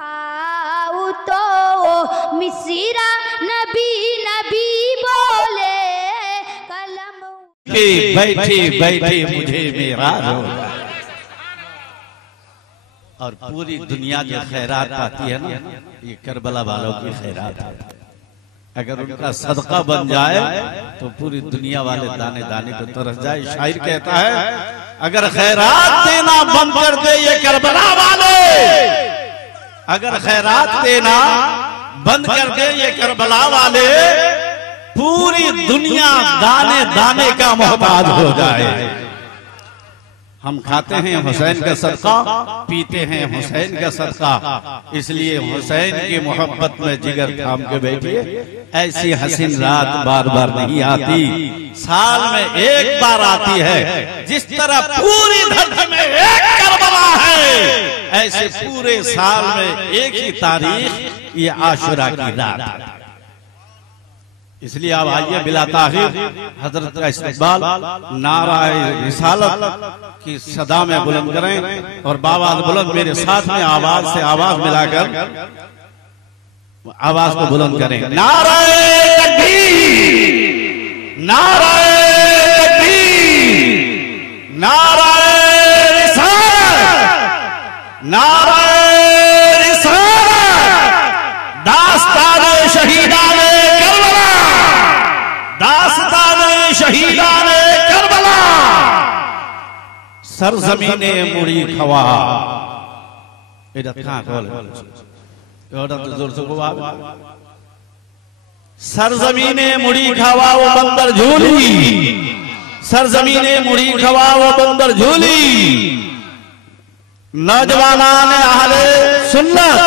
उठाओ तो मिसरा नबी नबी बोले कलम बैठे बैठे मुझे मेरा रोजा। और पूरी दुनिया जो खैरात पाती है ना, ये करबला वालों की खैरात है। अगर उनका सदका बन जाए तो पूरी दुनिया वाले दाने दाने को तरस जाए। शायर कहता है अगर खैरात देना बंद कर दे ये करबला वाले, अगर खैरात देना बंद कर दे ये करबला वाले, पूरी दुनिया दाने दाने का मोहताज हो जाए। हम खाते हैं हुसैन का सदका, पीते हैं हुसैन का सदका, इसलिए हुसैन की मोहब्बत में जिगर थाम के बैठिए। ऐसी हसीन रात बार बार नहीं आती, साल में एक बार आती है। जिस तरह पूरी धरती में एक करबला है, ऐसे पूरे साल में एक ही तारीख ये आशुरा की रात है। इसलिए अब आइए बिला ताखीर हजरत का इस्तकबाल नाराए रिसालत की सदा में बुलंद करें और बाबा बुलंद मेरे साथ में आवाज से आवाज मिलाकर आवाज को बुलंद करें। नाराए तकबीर, नाराए तकबीर, नाराए रिसालत, नाराए रिसालत, दास्ताने शहीदाने शहीदाने करबला, सरजमीने मुड़ी खवा। सरजमीने मुड़ी खवा वो बंदर झूली, सरजमीने मुड़ी खवा वो बंदर झूली। नौजवानान अहले सुन्नत,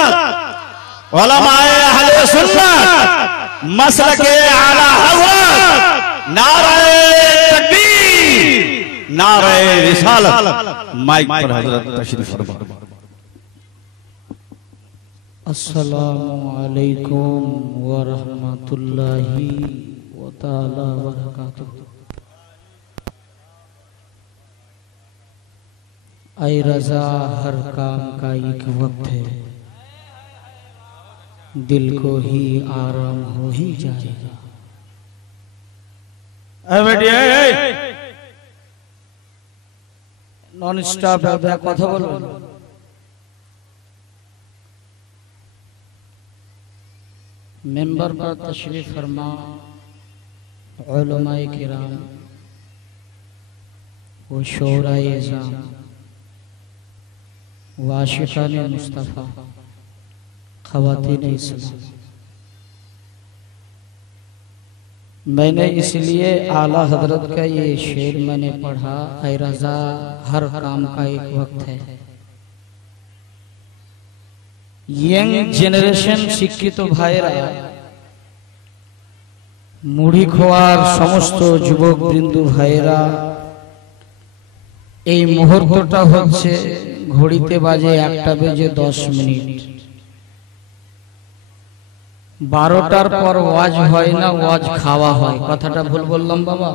उलमाए अहले सुन्नत, मसलके आला हज़रत, नाराए तकबीर, नाराए रिसालत। माइक पर हजरत तशरीफ फरमा। अस्सलामु अलैकुम व रहमतुल्लाहि व तआला व बरकातुहू। ऐ रज़ा हर काम का एक वक्त है, दिल को ही आराम हो ही जाएगा। नॉन स्टॉप কথা বলবেন। मेंबर पर तशरीफ फरमा उलमाए किराम व शोराए इज़ाम व आशिकाने मुस्तफ़ा, ख़वातीन इस्लाम। मैंने इसलिए आला हजरत का ये शेर मैंने पढ़ा, ऐ रज़ा हर काम का एक वक्त है। यंग जेनारेशन शिक्षित भाईरा, मुड़ी खोয়ার समस्त যুবক বৃন্দ ভাইরা, এই মুহূর্তটা হচ্ছে ঘড়িতে বাজে 1:10। 12টার পর ওয়াজ হয় না, ওয়াজ খাওয়া হয়। কথাটা ভুল বললাম বাবা?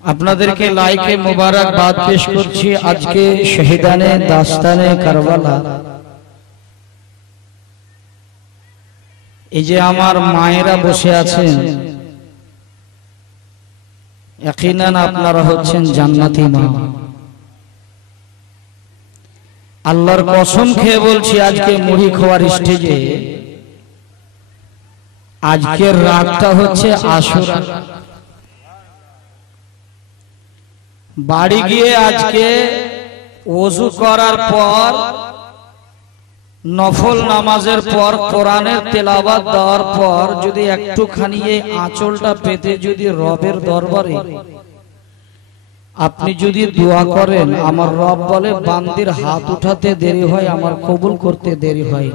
আপনাদেরকে লাইকে মোবারকবাদ পেশ করছি আজকে শহীদানে দাস্তানে কারবালা। এই যে আমার মায়েরা বসে আছেন, ইয়াকিনান আপনারা হচ্ছেন জান্নাতি মা। আল্লাহর কসম খেয়ে বলছি, আজকে মুড়ি খাওয়ার স্টেজে আজকের রাতটা হচ্ছে আশুরা। বাড়ি গিয়ে আজকে ওযু করার পর, নফল নামাজের পর, কোরআনের তেলাওয়াত দেওয়ার পর যদি একটুখানি এই আঁচলটা পেতে যদি রবের দরবারে আপনি যদি দোয়া করেন, আমার রব বলে বান্দির হাত উঠাতে দেরি হয়, আমার কবুল করতে দেরি হয়।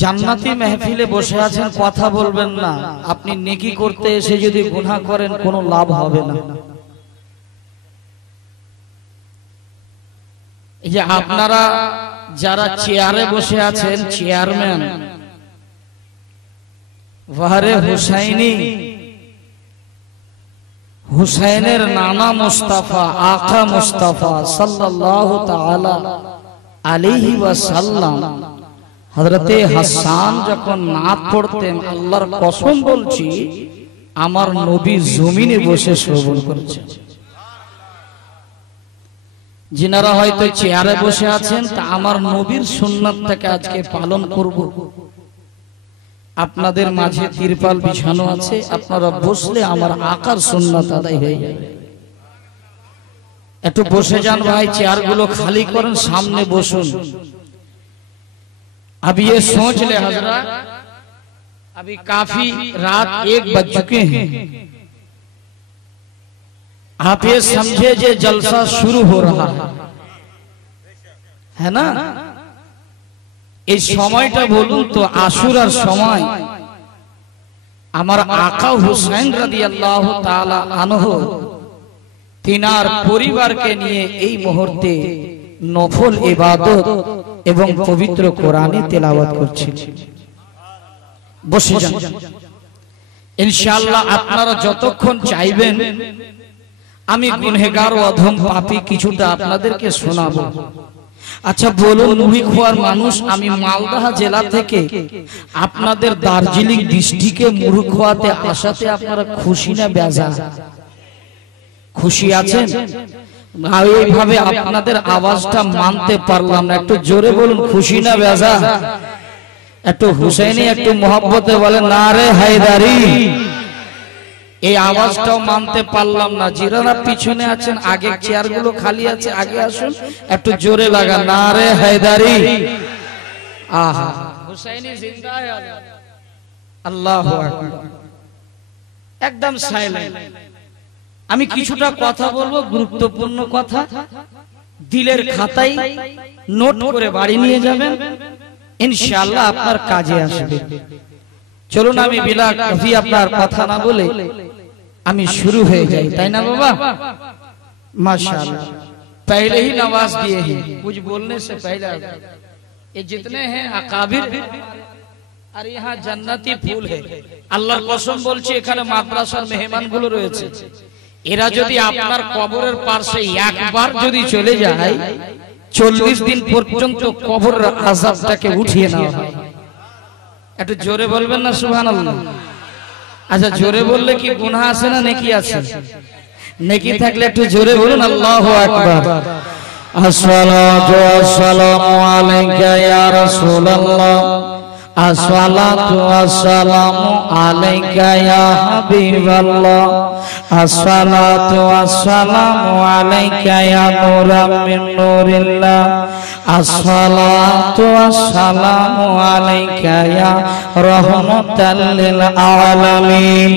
জান্নাতি মেহফিলে বসে আছেন, কথা বলবেন না। আপনি নেকি করতে এসে যদি গুনাহ করেন কোনো লাভ হবে না। এই যে আপনারা যারা চেয়ারে বসে আছেন, চেয়ারম্যান ওয়ারে হুসাইনি হুসাইনের নানা মুস্তাফা আকা মুস্তাফা সাল্লাল্লাহু তাআলা আলাইহি ওয়াসাল্লাম হযরতে হাসান যখন নাত পড়তেন, আল্লাহর কসম বলছি আমার নবী জমিনে বসে শ্রবণ করেছেন। যিনারা হয়তো চেয়ারে বসে আছেন, তা আমার নবীর সুন্নাতটাকে আজকে পালন করব। আপনাদের মাঝে তিরপাল বিছানো আছে, আপনারা বসলে আমার আকার সুন্নাত আদায় হয়ে যাবে। একটু বসে যান ভাই, চেয়ারগুলো খালি করেন, সামনে বসুন। अब ये सोच ले हजरत, अभी काफी रात 1 बज चुके हैं। आप ये समझे जे जलसा शुरू हो रहा है ना। এই সময়টা বলুন তো আশুরার সময় আমার আকা হুসাইন রাদিয়াল্লাহু তাআলা আনহু তিনার পরিবারকে নিয়ে এই মুহূর্তে নফল ইবাদত এবং পবিত্র কোরআনে তেলাওয়াত করছেন। বসে যান, ইনশাআল্লাহ আপনারা যতক্ষণ চাইবেন আমি গুনহেগার ও অধম পাপী কিছুটা আপনাদেরকে শোনাবো। আচ্ছা বলুন মুহি খোয়ার মানুষ, আমি মালদহ জেলা থেকে আপনাদের দার্জিলিং ডিস্ট্রিক্টে মুড়ি খোয়াতে আসাতে আপনারা খুশি না বেজার? খুশি আছেন? এইভাবে আপনাদের আওয়াজটা মানতে পারলাম না, একটু জোরে বলুন খুশি না বেজার? একটু হুসাইনি একটু মোহাব্বতে বলেন নারে হায়দারি। এই আওয়াজটাও মানতে পারলাম না। যারা পিছনে আছেন, আগে চেয়ারগুলো খালি আছে, আগে আসুন, একটু জোরে লাগা নারে হায়দারি। আহা, হুসাইনি জিন্দা है, আল্লাহু আকবার। একদম সাইলেন্ট। আমি কিছুটা কথা বলবো, গুরুত্বপূর্ণ কথা, দিলের খাতায় নোট করে বাড়ি নিয়ে যাবেন, ইনশাআল্লাহ আপনার কাজে আসবে। চলুন আমি বিলা কফি আপনার কথা না বলে আমি शुरू হয়ে যাই, তাই না বাবা? माशाअल्लाह, पहले ही नवाज दिए हैं, कुछ बोलने से पहले ये जितने हैं अकाबिर আর यहाँ জান্নাতি ফুল है। আল্লাহর কসম বলছি এখানে মাদ্রাসার মেহমানগুলো রয়েছে, এরা যদি আপনার কবরের পাশে একবার যদি চলে যায় 40 দিন পর্যন্ত কবরের আযাবটাকে উঠিয়ে নেওয়া হয়। একটু জোরে বলবেন না সুবহানাল্লাহ? আচ্ছা জোরে বললে কি গুনাহ আছে না নেকি আছে? নেকি থাকলে একটু জোরে বলুন আল্লাহু আকবার। আসসালাতু ওয়াসসালামু আলাইকা ইয়া রাসূলুল্লাহ, আসসালাতু ওয়াসসালামু আলাইকা ইয়া হাবিবাল্লাহ, আসসালাতু ওয়াসসালামু আলাইকা ইয়া নূরাম মিন নূরিল্লাহ, আসসালাতু ওয়াসসালামু আলাইকা ইয়া রাহমাতাল লিল আলামিন,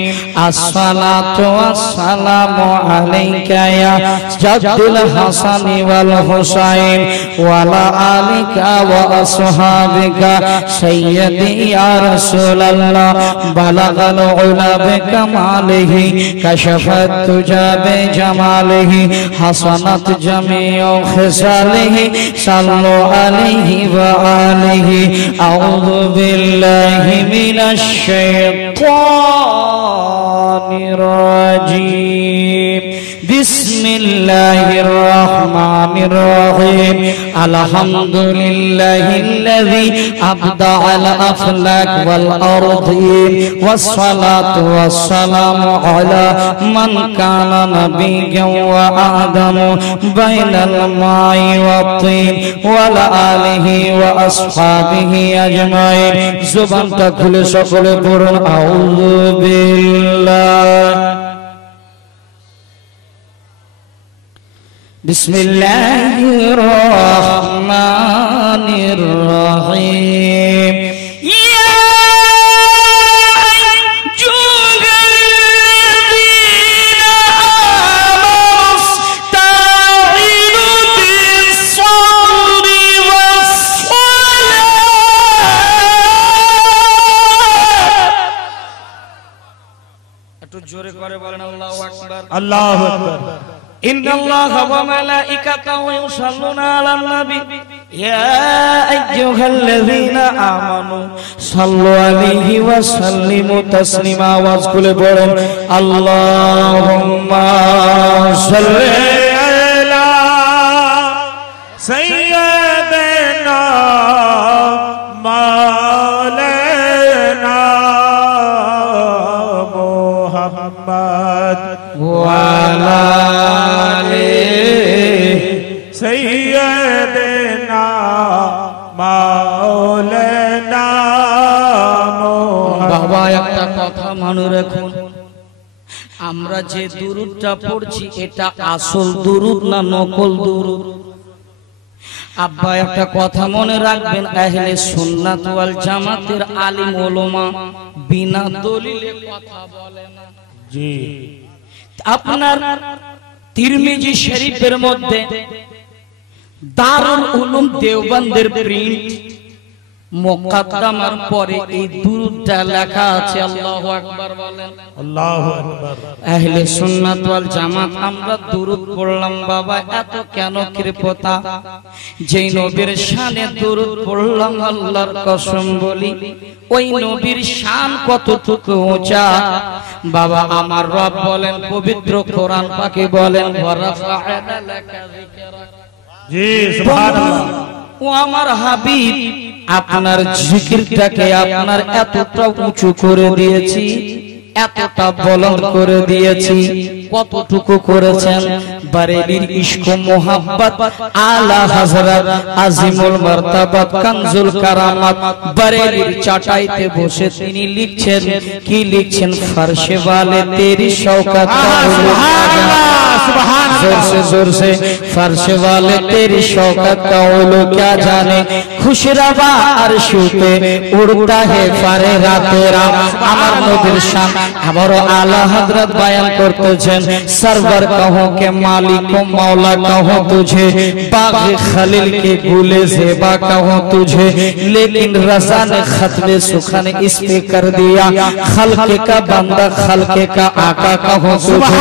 আসসালাতু ওয়াসসালামু আলাইকা ইয়া জাদ্দুল হাসান ওয়াল হুসাইন ওয়া আলা আলিকা ওয়া আসহাবিকা সাইয়্যিদি ইয়া রাসূলুল্লাহ, বালাগাল উলা বিকামালিহি কাশাফাত তুজা বিজামালিহি হাসানাত জামিউ খিসালিহি সাল্লু আলাইহি ওয়া আলিহি। আউযু বিল্লাহি মিনাশ শাইতানির রাজীম। বিসমিল্লাহির রহমানির রহিম। আলহামদুলিল্লাহিল্লাযী আবদাআল আফলাক ওয়াল আরদিন ওয়াসসালাতু ওয়াসসালামু আলা মান কানা নাবিয়্যান ওয়া আদামু বাইনাল মাই ওয়াত তিন ওয়া আলা আলিহি ওয়া আসহাবিহি আজমাইন। জবানটা খুলে সকলে পড়ুন আউযু বিল্লাহ। বিসমিল্লাহির রহমানির রহিম। একটু জোরে করে বলেন আল্লাহু আকবার। আল্লাহু আকবার। إن الله وملائكته يصلون على النبي يا أيها الذين آمنوا صلوا عليه وسلموا تسليما। واذكروا اللهم सल्ले अला सैयदना मौलाना मोहम्मद वाला आले सैयदना मौलाना বাবা একটা কথা মনে রাখুন, আমরা যে দুরুদটা পড়ছি এটা আসল দুরুদ না নকল দুরুদ? আব্বা একটা কথা মনে রাখবেন, আহলে সুন্নাত ওয়াল জামাতের আলিম ওলামা বিনা দলিলে কথা বলে না। জি আপনার তিরমিজি শরীফের মধ্যে দারুল উলুম দেওবন্দের প্রিন্ট মুকদ্দমার পরে এই দুরুদটা লেখা আছে। আল্লাহু আকবার বলেন। আল্লাহু আকবার। আহলে সুন্নাত ওয়াল জামাত আমরা দুরুদ পড়লাম বাবা, এত কেন কৃপতা? যেই নবীর শানে দুরুদ পড়লাম, আল্লাহর কসম বলি ওই নবীর শান কতটুকু উঁচা বাবা। আমার রব বলেন পবিত্র কোরআন পাকে বলেন, ওয়ারাফা'না লাকা যিকরাক। জি সুবহানাল্লাহ। ও আমার হাবিব, আপনার জিকিরটাকে আপনার এতটা উঁচু করে দিয়েছি, এতটা বুলন্দ করে দিয়েছি। কতটুকু করেছেন? বারেলির ইশক মোহাব্বত আলা হযরত আজিমুল মারতাবাত কানজুল কারামাত বারেলির চাটাইতে বসে তিনি লিখছেন, কি লিখছেন? ফরশে वाले तेरी शौकत का जोर से जोर से फर्श वाले तेरी शौकत का उलू क्या जाने, खुशरवा अर्श पे उड़ता है फारेगा तेरा। আমার নবীর শান আবারো আলা হযরত বয়ান করতেছেন, सरवर कहो के मालिक को मौला कहो तुझे, बाग खलील के गुले ज़ेबा कहो तुझे, लेकिन रज़ा ने खत्मे सुखन इस पे कर दिया, खल्क़ का बंदा खल्क़ का आका कहो तुझे।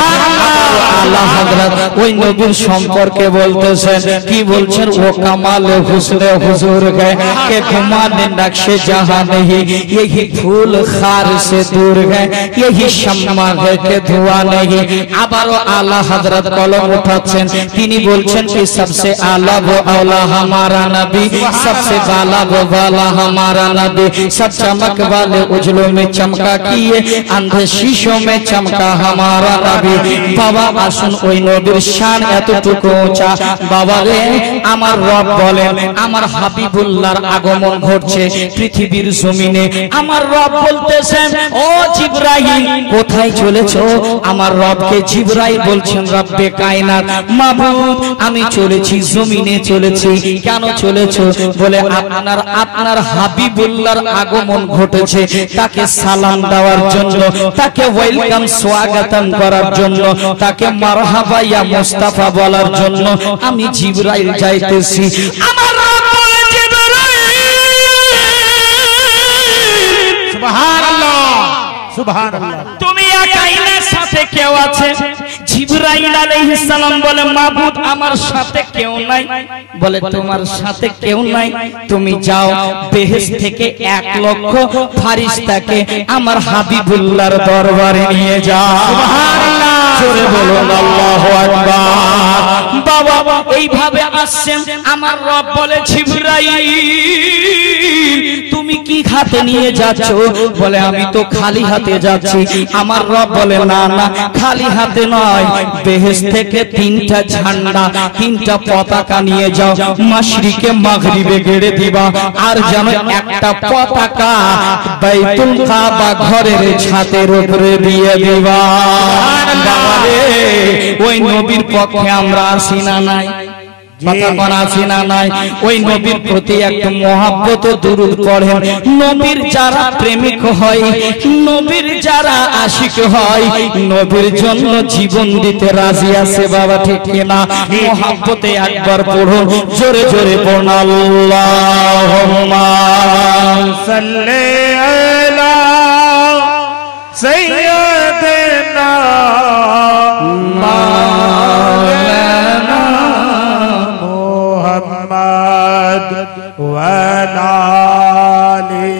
आला हजरत ওই নবীর সম্পর্কে বলতেছেন, কি বলছেন? ও কামালে হুসনে হুজুর गए के घुमाने नक्शे जहां नहीं, यही फूल खार से दूर गए, यही शम्मा है के धुआं नहीं। আবারও আলা হযরত কলম উঠাচ্ছেন, তিনি বলছেন कि सबसे आला वो औला हमारा नबी, सबसे बाला वो वाला हमारा नबी, सब चमक वाले उजलों में चमका किए, अंधे शीशों में चमका हमारा नबी। बाबा আসুন ওই নবীর শান এতটুকু উঁচা বাবা রে। আমার রব বলেন, আমার হাবিবুল্লাহর আগমন ঘটছে পৃথিবীর জমিনে। আমার রব বলতেছেন, ও জিবরাইল কোথায় চলেছো? আমার রবকে জিবরাইল বলছেন, রব্বে কায়নাত মাবুদ আমি চলেছি জমিনে চলেছি। কেন চলেছো? বলে আপনার হাবিবুল্লাহর আগমন ঘটেছে, তাকে সালাম দেওয়ার জন্য, তাকে ওয়েলকাম স্বাগতম করার জন্য, তাকে মারহাবা ইয়া মুস্তাফা বলার জন্য আমি জিবরাইল যাইতেছি। আমার রব বলে, জিবরাইল সুবহানাল্লাহ সুবহানাল্লাহ। তুমি একাই না, সাথে কেউ আছে? জিবরাইল আলাইহিস সালাম বলে, মাবুদ আমার সাথে কেউ নাই। বলে তোমার সাথে কেউ নাই, তুমি যাও বেহেশত থেকে 1 লক্ষ ফেরেশতাকে আমার হাবিবুল্লাহর দরবারে নিয়ে যাও। সুবহানাল্লাহ, জোরে বলুন আল্লাহু আকবার। বাবা এইভাবে আসছেন, আমার রব বলে, জিবরাইল তুমি কি হাতে নিয়ে যাচ্ছ? বলে আমি তো খালি হাতে যাচ্ছি। আমার রব বলে, না না খালি হাতে নয়, বেহেশত থেকে 3টা ঝান্ডা 3টা পতাকা নিয়ে যাও, মাশরিকে মাগরিবে গেড়ে দিবা, আর যেন একটা পতাকা বাইতুল কাবা ঘরের ছাদের উপরে দিয়ে দিবা। বাবারে ওই নবীর পক্ষে আমরা আসি না নাই? কথা কোন আসি না নাই? ওই নবীর প্রতি একটা মহব্বত ও দুরূদ পড়েন। নবীর যারা প্রেমিক হয়, নবীর যারা আশিক হয়, নবীর জন্য জীবন দিতে রাজি আছে বাবা, ঠিক কিনা? মহব্বতে একবার পড়ুন, জোরে জোরে পড়ুন, আল্লাহুম্মা সাল্লি আলা সাইয়্যিদিনা মাওলানা মুহাম্মদ ওয়া আলি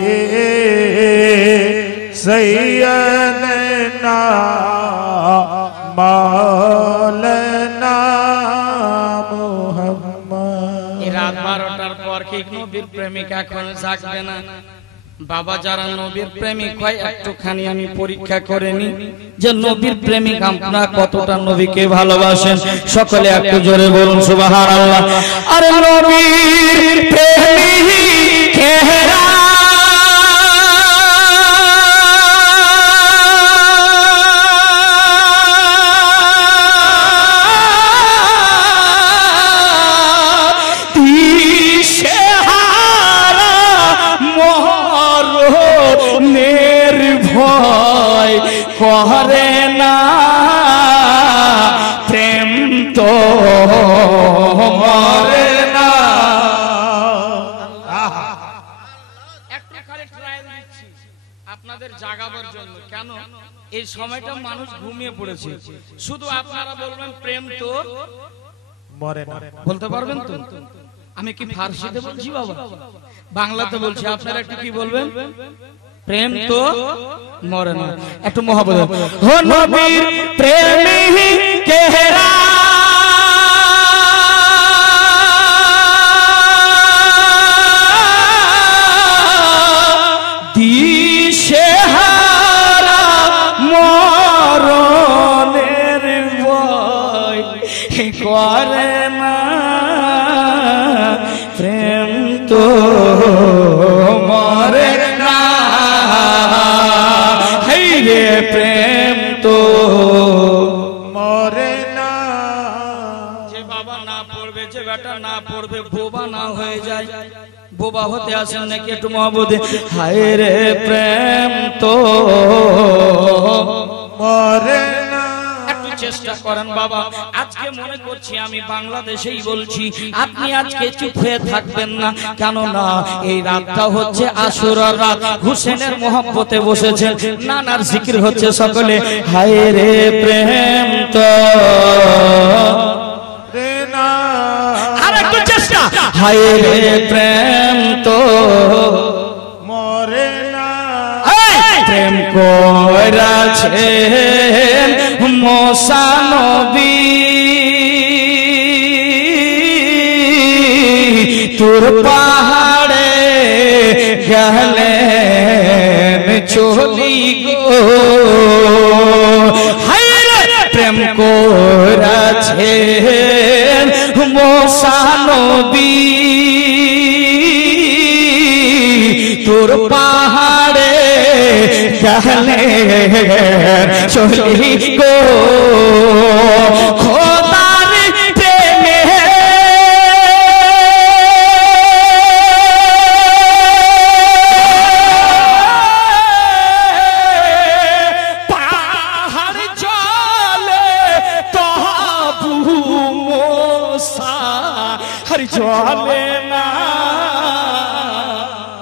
সাইয়্যিদিনা মাওলানা অলৌকিক নবীর প্রেমিক এখন জাগবে না। বাবা যারা নবীর প্রেমিক হয় একটুখানি আমি পরীক্ষা করে নি যে নবীর প্রেমিক আপনারা কতটা নবীকে ভালোবাসেন। সকলে একটু জোরে বলুন সুবহানাল্লাহ। আরে নবীর প্রেমিক কেরা করে না প্রেম তো মরে না। একটু খালি ট্রায়াল দিচ্ছি আপনাদের জাগাবার জন্য। কেন এই সময়টা মানুষ ঘুমিয়ে পড়েছে। শুধু আপনারা বলবেন প্রেম তো মরে না, বলতে পারবেন তো? আমি কি ফার্সিতে বলছি বাবা? বাংলাতে বলছি, আপনারা একটু কি বলবেন? প্রেম তো মরে না। একটু মহাবত হো নবীর প্রেমিক কেরা দিশেহারা মরণের ভয় করে না প্রেম তো মরে না। প্রেম তো মরে না। যে বাবা না পড়বে, যে বেটা না পড়বে, বোবা না হয়ে যায়। বোবা হতে আসেন নাকি? একটু মহব্বতে হায় রে প্রেম তো মরে না। একটু চেষ্টা করেন বাবা। আজকে মনে করছি আমি বাংলাদেশেই বলছি, আপনি আজকে চুপ হয়ে থাকবেন না। কেন না এই রাতটা হচ্ছে আশুরার রাত। হুসেনের মহব্বতে বসেছেন, নানার জিকির হচ্ছে। সকলে হায় রে প্রেম তো রে না। আর একটু চেষ্টা হায় রে প্রেম তো মরে না। প্রেম করেছে মুসা নবী তোর পাহাড়ে গেলেন চলি গো। হায় রে প্রেম করেছে মুসা নবী তোর পাহাড়ে গেলেন চলি গো। খোদার প্রেমে পাহাড় জলে তবু মুসা হরি জলে না।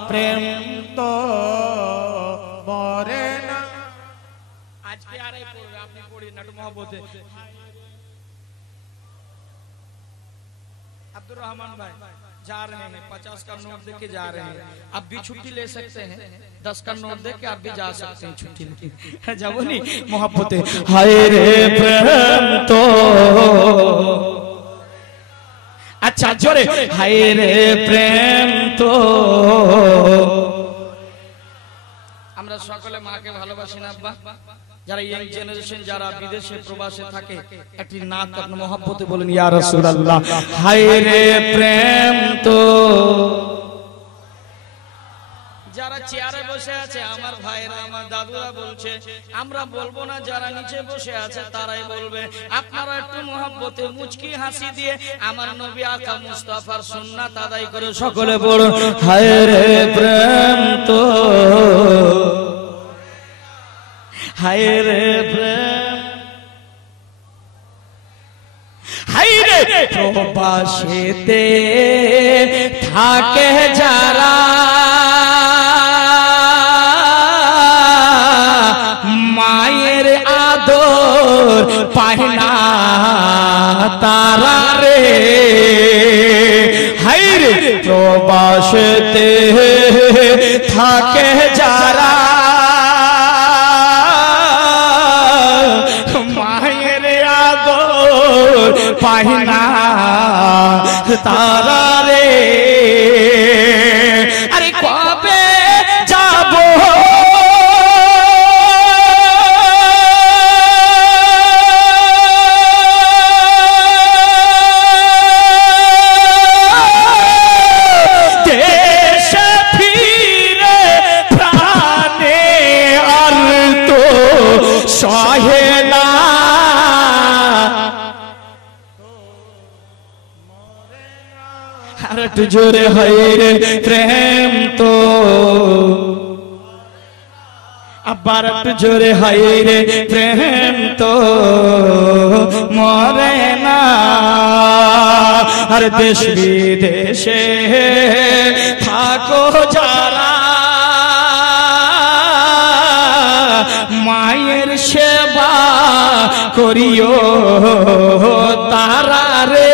প্রেম তো মরে না। আজকে আরাই পড়বে, আপনি পড়েন না একটু মহব্বতে। अब्दुल रहमान भाई जा रहे हैं, 50 का नोट देके जा रहे हैं। आप भी छुट्टी ले सकते हैं, 10 का नोट देके आप भी जा सकते हैं छुट्टी लेके। जाओ नहीं मोहब्बते हाय रे प्रेम तो अच्छा जोरे हाय रे प्रेम तो। আমরা সকলে মাকে ভালোবাসি না আব্বা? যারা ইয়াং জেনারেশন, যারা বিদেশে প্রবাসে থাকে, একটি নাত আপনার মহব্বতে বলেন ইয়া রাসূলুল্লাহ হায় রে প্রেম তো। যারা চেয়ারে বসে আছে আমার ভাইরা, আমার দাদুরা বলছে, আমরা বলবো না, যারা নিচে বসে আছে তারাই বলবে। আপনারা একটু মহব্বতে মুচকি হাসি দিয়ে আমার নবী আকা মুস্তাফার সুন্নাত আদায় করে সকলে বলুন হায় রে প্রেম তো হায় রে প্রেম। হায় রে প্রবাসেতে থাকে যারা মায়ের আদর পায় না তারা রে। হায় রে প্রবাসেতে থাকে যারা মায়ের আদর পায় না তারা রে। আর একটু জোরে হয় রে প্রেম তো আবার একটু জোরে হয় রে প্রেম তো মরে না আর দেশ বিদেশে থাকো যারা মায়ের সেবা করিও তারা রে।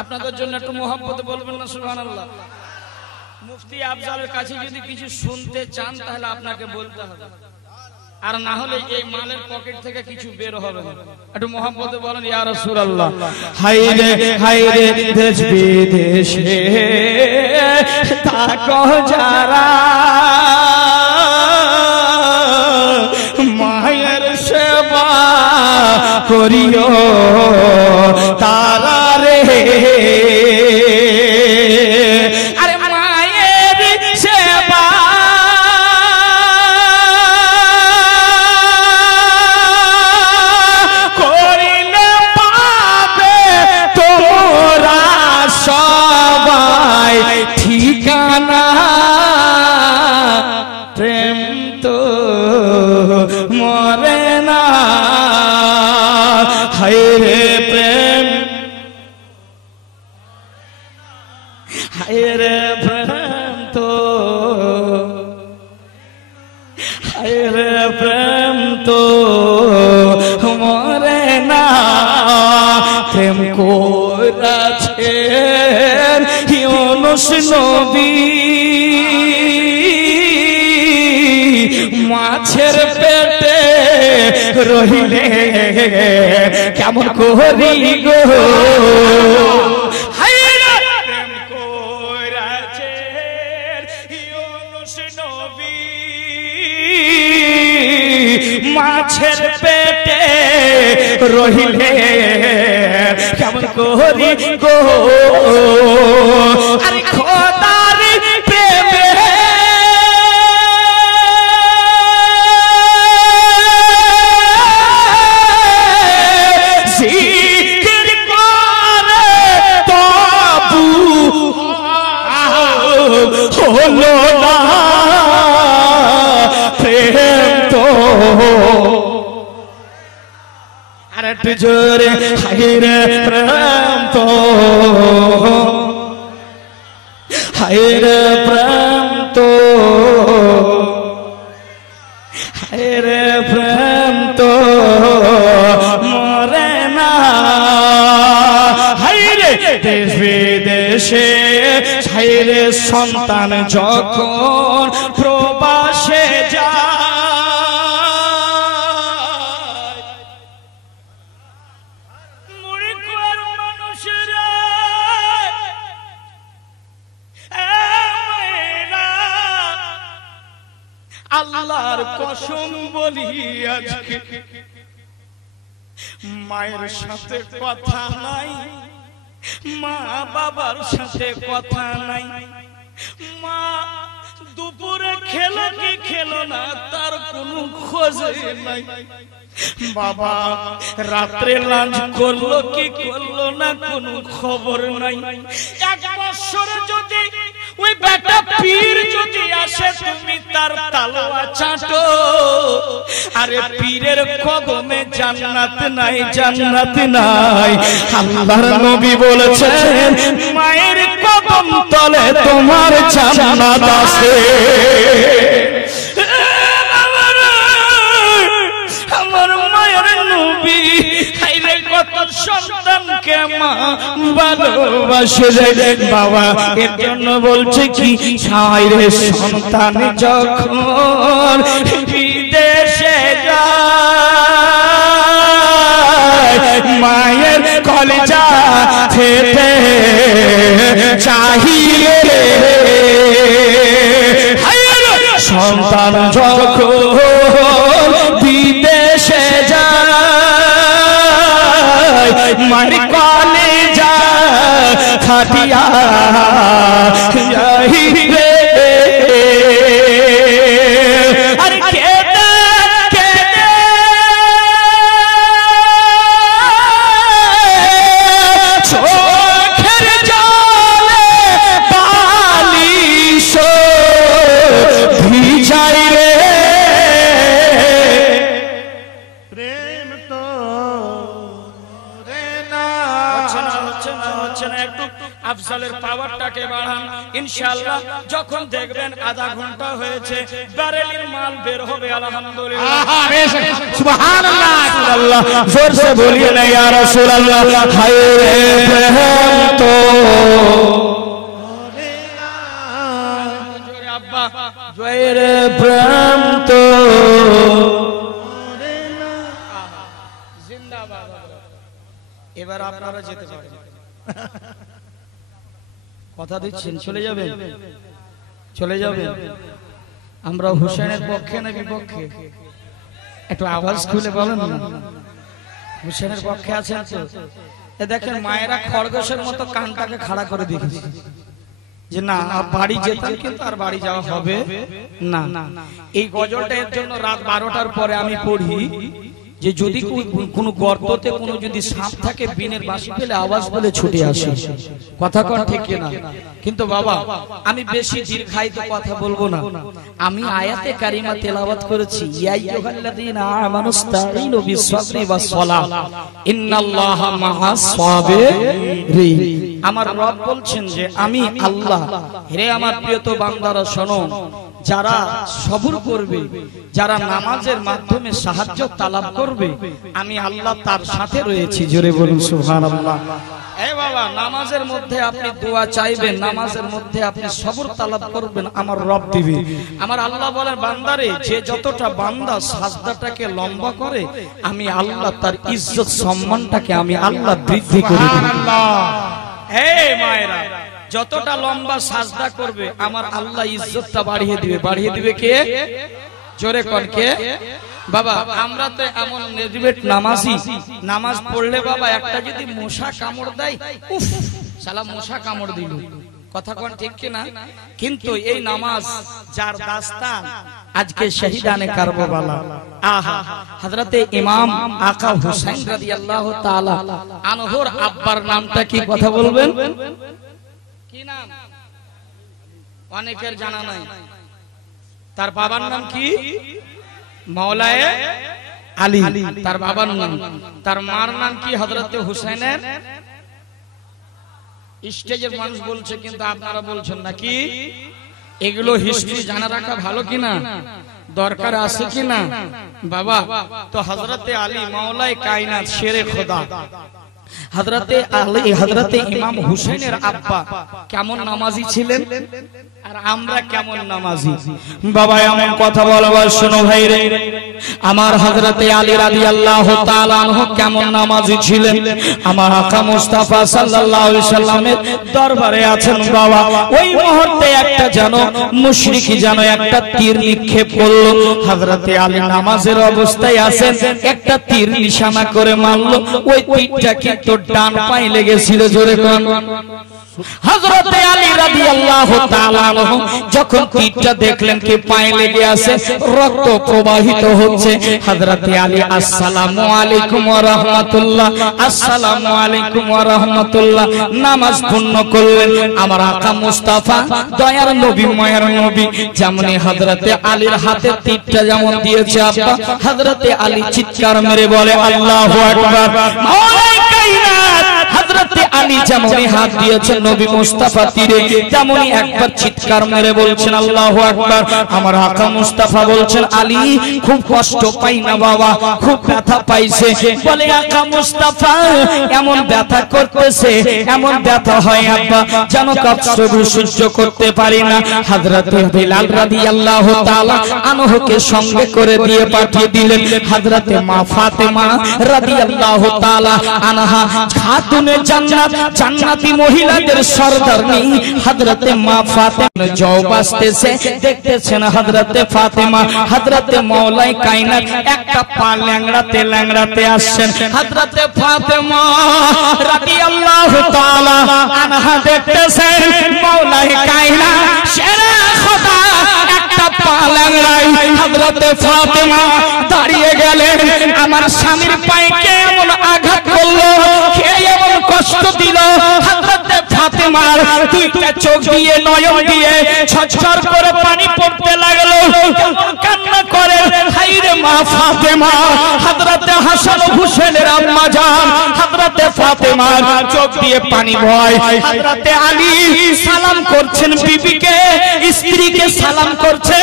আপনাদের জন্য একটু মোহাম্মত বলবেন না সুবহানাল্লাহ। মুফতি আফজালের কাছে যদি কিছু শুনতে চান তাহলে আপনাকে বলতে হবে, আর না হলে এই মালের পকেট থেকে কিছু বের হবে না। একটু মোহাম্মতে বলেন ইয়া রাসূলুল্লাহ। হায় রে দেশ বিদেশে থাকো যারা মায়ের সেবা করিও তারা রে। নবী মাছের পেটে রহিলে কেমন করি গো মাছের পেটে রহিলে কেমন করি গো আরে খোদার প্রেমে জিকির করে তবু হলো না প্রেম তো আর একটু জোরে হায় রে প্রেম তো হায় রে প্রেম তো হায় রে প্রেম তো মরে না হায় রে দেশ বিদেশে হায় রে সন্তান যখন প্রবাসে যায় আল্লাহর কসম বলি আজকে মায়ের সাথে কথা নাই, মা বাবার সাথে কথা নাই। মা দুপুরে খেলো কি খেলো না তার কোনো খোঁজ নাই। বাবা রাত্রে লাঞ্চ করলো কি করলো না কোনো খবর নাই। এক বছর যদি ওই বেটা পীর যদি আসে তুমি তার তালোয়া চাটো, আরে পীরের কদমে জান্নাত নাই, জান্নাত নাই। আল্লাহর নবী বলেছেন মায়ের কদম তলে তোমার জান্নাত আছে। আমার মায়ের নবী হাইরে কত সন্তানকে মা ভালোবাসে রে বাবা। এর জন্য বলছে কি হাইরে সন্তান যখন বিদেশে যায় মায়ের কলেজা ফেটে চাহিয়ে সন্তান যখন বিদেশে যায় মায়ের কলেজা ফাটিয়া যাইবে। আর কেঁদে কেঁদে চোখের হচ্ছে না একটু আফজালের পাওয়ারটাকে বাড়ান ইনশাআল্লাহ। যখন দেখবেন আধা ঘন্টা হয়েছে বারেলির মাল বের হবে আলহামদুলিল্লাহ। সুবহানাল্লাহ আল্লাহ জোর से बोलिए ना या रसूल अल्लाह। हाय प्रेम तो जोरे अब्बा जोरे प्रेम तो जिंदाबाद। এবার আপনারা যেতে পারেন। কথা দিচ্ছেন চলে যাবেন, চলে যাবেন। আমরা হুসেনের পক্ষে না বিপক্ষে? একটু আওয়াজ খুলে বলেন না। হুসেনের পক্ষে আছেন তো? এ দেখেন মায়েরা খরগোশের মতো কানটাকে খাড়া করে দিয়েছে যে না বাড়ি যেতাম কিন্তু আর বাড়ি যাওয়া হবে না। এই গজলটা এর জন্য রাত 12টার পরে আমি পড়ি যে যদি কোনো গর্ততে কোনো যদি সাপ থাকে বিনের বাঁশি পেলে আওয়াজ বলে ছুটে আসে। কথা কন ঠিক না? কিন্তু বাবা আমি বেশি দীর্ঘায়িত কথা বলবো না। আমি আয়াতে কারিমা তেলাওয়াত করেছি ইয়া আইয়ুহাল্লাযীনা আমানুস্তাঈনু বিস-সাবরি ওয়াস-সালাহ ইন্নাল্লাহা মা'আস সাবিরিন। আমার রব বলছেন যে আমি আল্লাহ, হে আমার প্রিয়তম বান্দারা শোনো, যারা সবর করবে, যারা নামাজের মাধ্যমে সাহায্য তালাব করবে, আমি আল্লাহ তার সাথে রয়েছি। জোরে বলুন সুবহানাল্লাহ। এই বাবা নামাজের মধ্যে আপনি দোয়া চাইবেন, নামাজের মধ্যে আপনি সবর তালাব করবেন, আমার রব দিবে। আমার আল্লাহ বলেন বান্দারে যে যতটা বান্দা সাজদাটাকে লম্বা করে আমি আল্লাহ তার ইজ্জত সম্মানটাকে আমি আল্লাহ বৃদ্ধি করে দেব। সুবহানাল্লাহ। এই মায়েরা যতটা লম্বা সাজদা করবে আমার আল্লাহ ইজ্জতটা বাড়িয়ে দিবে। বাড়িয়ে দিবে কে? জোরে কোন কে? বাবা আমরা তো এমন নেজবেট নামাজি, নামাজ পড়লে বাবা একটা যদি মশা কামড় দেয়, উফ শালা মশা কামড় দিল। কথা কোন ঠিক কি না? কিন্তু এই নামাজ যার দাস্তান আজকে শহীদানে কারবালা, আহা হযরতে ইমাম আকা হুসাইন রাদিয়াল্লাহু তাআলা আনহুর আব্বার নামটা কি? কথা বলবেন কি নাম? অনেকের জানা নাই। তার বাবার নাম কি? মাওলায়ে আলী, তার বাবার নাম। তার মার নাম কি? হযরতে হুসাইনের। স্টেজের মানুষ বলছে কিন্তু আপনারা বলছেন না কি? এগুলো হিস্ট্রি জানা রাখা ভালো কিনা, দরকার আছে কিনা বাবা? তো হযরতে আলী মাওলায়ে কায়নাত শেরে খোদা হযরতে আলী, হযরতে ইমাম হুসাইনের আব্বা কেমন নামাজি ছিলেন আর আমরা কেমন নামাজি? বাবা এমন কথা বলবার শোনো ভাই রে, আমার হযরতে আলী রাদিয়াল্লাহু তাআলা আনহু কেমন নামাজি ছিলেন? আমার আকা মুস্তাফা সাল্লাল্লাহু আলাইহি সাল্লামের দরবারে আছেন বাবা। ওই মুহূর্তে একটা যেন মুশরিক যেন একটা তীর নিক্ষেপ করলো। হযরতে আলী নামাজের অবস্থায় আছেন, একটা তীর নিশানা করে মারলো। ওই তীরটা কিন্তু ডান পায়ে লেগেছিল। জোরে কোন হযরতে আলী রাদিয়াল্লাহু তাআলা আনহু যখন তীরটা দেখলেন কি পায়ে লেগে আছে, রক্ত প্রবাহিত হচ্ছে। হযরতে আলী আসসালামু আলাইকুম ওয়া রাহমাতুল্লাহ, আসসালামু আলাইকুম ওয়া রাহমাতুল্লাহ নামাজ পূর্ণ করলেন। আমার আকা মুস্তাফা দয়ার নবী মায়ের নবী যেমনি হযরতে আলীর হাতে তীরটা যেমন দিয়েছে আব্বা, হযরতে আলী চিৎকার মেরে বলে আল্লাহু আকবার। মাওলায়ে কায়নাত হযরতে আলী যেমনি হাত দিয়েছেন নবী মুস্তাফা তীরে, তেমনি একবার চিৎকার মেরে বলছেন আল্লাহু আকবার। আমার আকা মুস্তাফা বলছেন আলী খুব কষ্ট পাই না বাবা, খুব ব্যথা পাইছে। বলে আকা মুস্তাফা এমন ব্যথা করতেছে, এমন ব্যথা হয় আব্বা যেন কষ্ট সহ্য করতে পারি না। হযরতে বিলাল রাদিয়াল্লাহু তাআলা আনহুকে সঙ্গে করে দিয়ে পাঠিয়ে দিলেন হযরতে মা ফাতেমা রাদিয়াল্লাহু তাআলা আনহা খাতুনে জান্নাত, জান্নাতি মহিলাদের সরদারনি হযরতে মা ফাতেমা জও বাসতেছে দেখতেছেন হযরতে ফাতেমা, হযরতে মাওলায়ে কায়নাত একটা পা ল্যাংড়াতে ল্যাংড়াতে আসছেন। হযরতে ফাতেমা রাদিয়াল্লাহু তাআলা আনহা দেখতেছেন মাওলায়ে কায়নাত শেরে খোদা একটা পা ল্যাংড়ায়। হযরতে ফাতেমা দাঁড়িয়ে গেলেন, আমার স্বামীর পায়ে কে এমন আঘাত করলো, কে এমন কষ্ট দিল? হযরতে ফাতেমার দুইটা চোখ দিয়ে নয়ন দিয়ে ছটছট করে পানি পড়তে লাগলো, কেমন কান্না করে, হায়রে মা ফাতেমা, হযরতে হাসান হুসেনের আম্মা জান হযরতে ফাতেমার চোখ দিয়ে পানি বয়। হযরতে আলী সালাম করছেন বিবিকে, স্ত্রীকে সালাম করছে,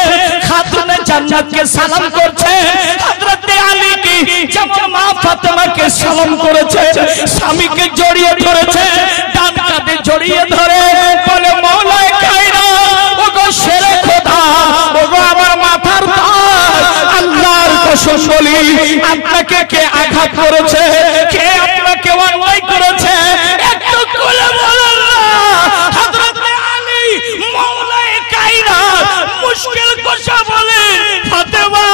খাতুনে জান্নাতকে সালাম করছে। হযরতে আলী কি যেমন মা ফাতেমাকে সালাম করেছে, স্বামীকে জড়িয়ে ধরেছে, ডান কাঁধে জড়িয়ে ধরে বলে মওলায়ে কায়নাত, ওগো শেরে খোদা, ওগো আমার মাথার তাজ, আল্লাহর কসম বলি আপনাকে কে আঘাত করেছে, কে আপনাকে অন্যায় করেছে, একটু বলে বলেন না। হযরতে আলী মওলায়ে কায়নাত মুশকিল কষা বলে ফাতেমা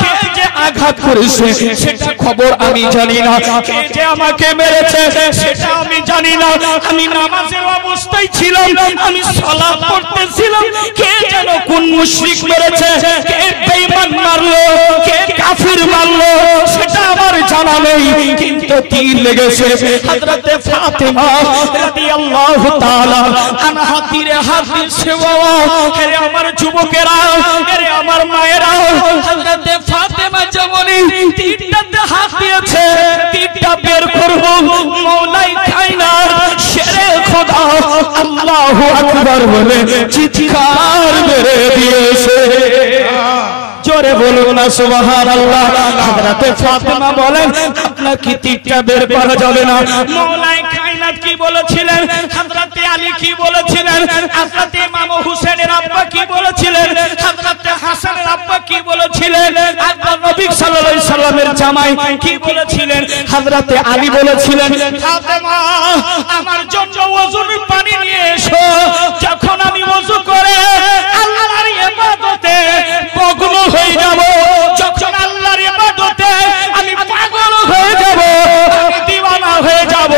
কে যে আঘাত করেছে সেটা খবর আমি জানি না, কে যে আমাকে মেরেছে সেটা আমি জানি না। আমি নামাজের অবস্থায় ছিলাম, আমি সালাত পড়তেছিলাম, কে যেন কোন মুশরিক মেরেছে, কে বেঈমান মারলো, কে কাফির মারলো সেটা আমার জানা নেই, কিন্তু তীর লেগেছে হযরতে ফাতেমা রাদিয়াল্লাহু তাআলা আনহা তীরে হাত দিচ্ছে। বাবা, আরে আমার যুবকেরা, আরে আমার মায়েরা, হযরতে ফাতেমা যেমনই তীরটাতে হাত দিয়েছে, তীরটা বের করব, মওলাই কায়নাত শেরে খোদা আল্লাহু আকবার বলে চিৎকার মেরে দিয়েছে। জোরে বলুন না সুবহানাল্লাহ। হযরতে ফাতেমা বলেন আপনার কি তীরটা বের করা যাবে না? মওলাই কায়নাত কি বলেছিলেন, হযরতে আলী কি বলেছিলেন, হযরতে ইমাম হোসেনের আব্বা কি বলেছিলেন, হযরতে হাসানের আব্বা কি বলেছিলেন, আল্লাহর নবী সাল্লাল্লাহু আলাইহি সাল্লামের জামাই কি বলেছিলেন, হযরতে আলী বলেছিলেন ফাতেমা আমার জন্য ওযুর পানি নিয়ে এসো, যখন আমি ওযু করে আল্লাহর ইবাদতে মগ্ন হয়ে যাব, যখন আল্লাহর ইবাদতে আমি পাগল হয়ে যাব, আমি দিওয়ানা হয়ে যাব,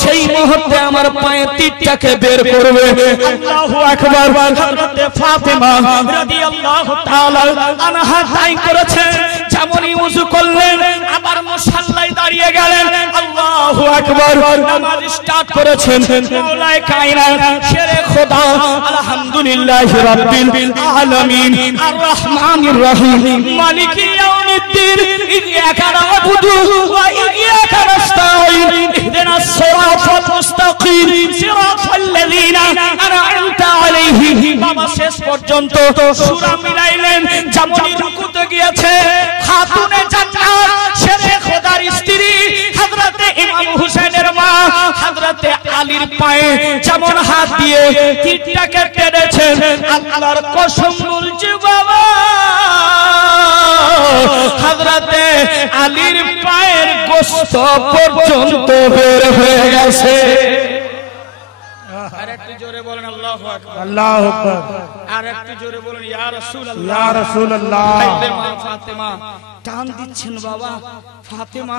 সেই মুহূর্তে আমার পায়ে তীরটাকে বের করবে। আল্লাহু আকবার। হযরতে ফাতেমা রাদিয়াল্লাহু তাআলা আনহা তাই করেছেন, যেমনই ওযু করলেন আবার মুসাল্লায় দাঁড়িয়ে গেলেন, আল্লাহু আকবার, নামাজ স্টার্ট করেছেন। মওলায়ে কায়নাত শেরে খোদা আলহামদুলিল্লাহি রাব্বিল আলামিন আর রহমানির রহিম মালিকি ইয়াউমিদ্দিন ইয়াকা না'বুদু ওয়া ইয়াকা নাস্তাঈন ইহদিনাস সিরাতাল মুস্তাকিম সিরাতাল লাযিনা আন'আমতা আলাইহিম। বাবা শেষ পর্যন্ত সূরা মিলাইলেন, যেমনই রুকুতে গিয়েছে খাতুনে জান্নাত শেরে খোদার স্ত্রী হযরতে ইমাম হোসেনের মা হযরতে আলীর পায়ে যেমন হাত দিয়ে তীরটাকে টেনেছেন, আল্লাহর কসম বলছি বাবা হযরতে আলীর পায়ের গোশত পর্যন্ত বের হয়ে গেছে। আর একটু জোরে বলেন আল্লাহু আকবার। আল্লাহু আকবার। আর একটু জোরে বলেন ইয়া রাসূলুল্লাহ। ইয়া রাসূলুল্লাহ। ফাতেমা টান দিচ্ছেন বাবা। ফাতেমা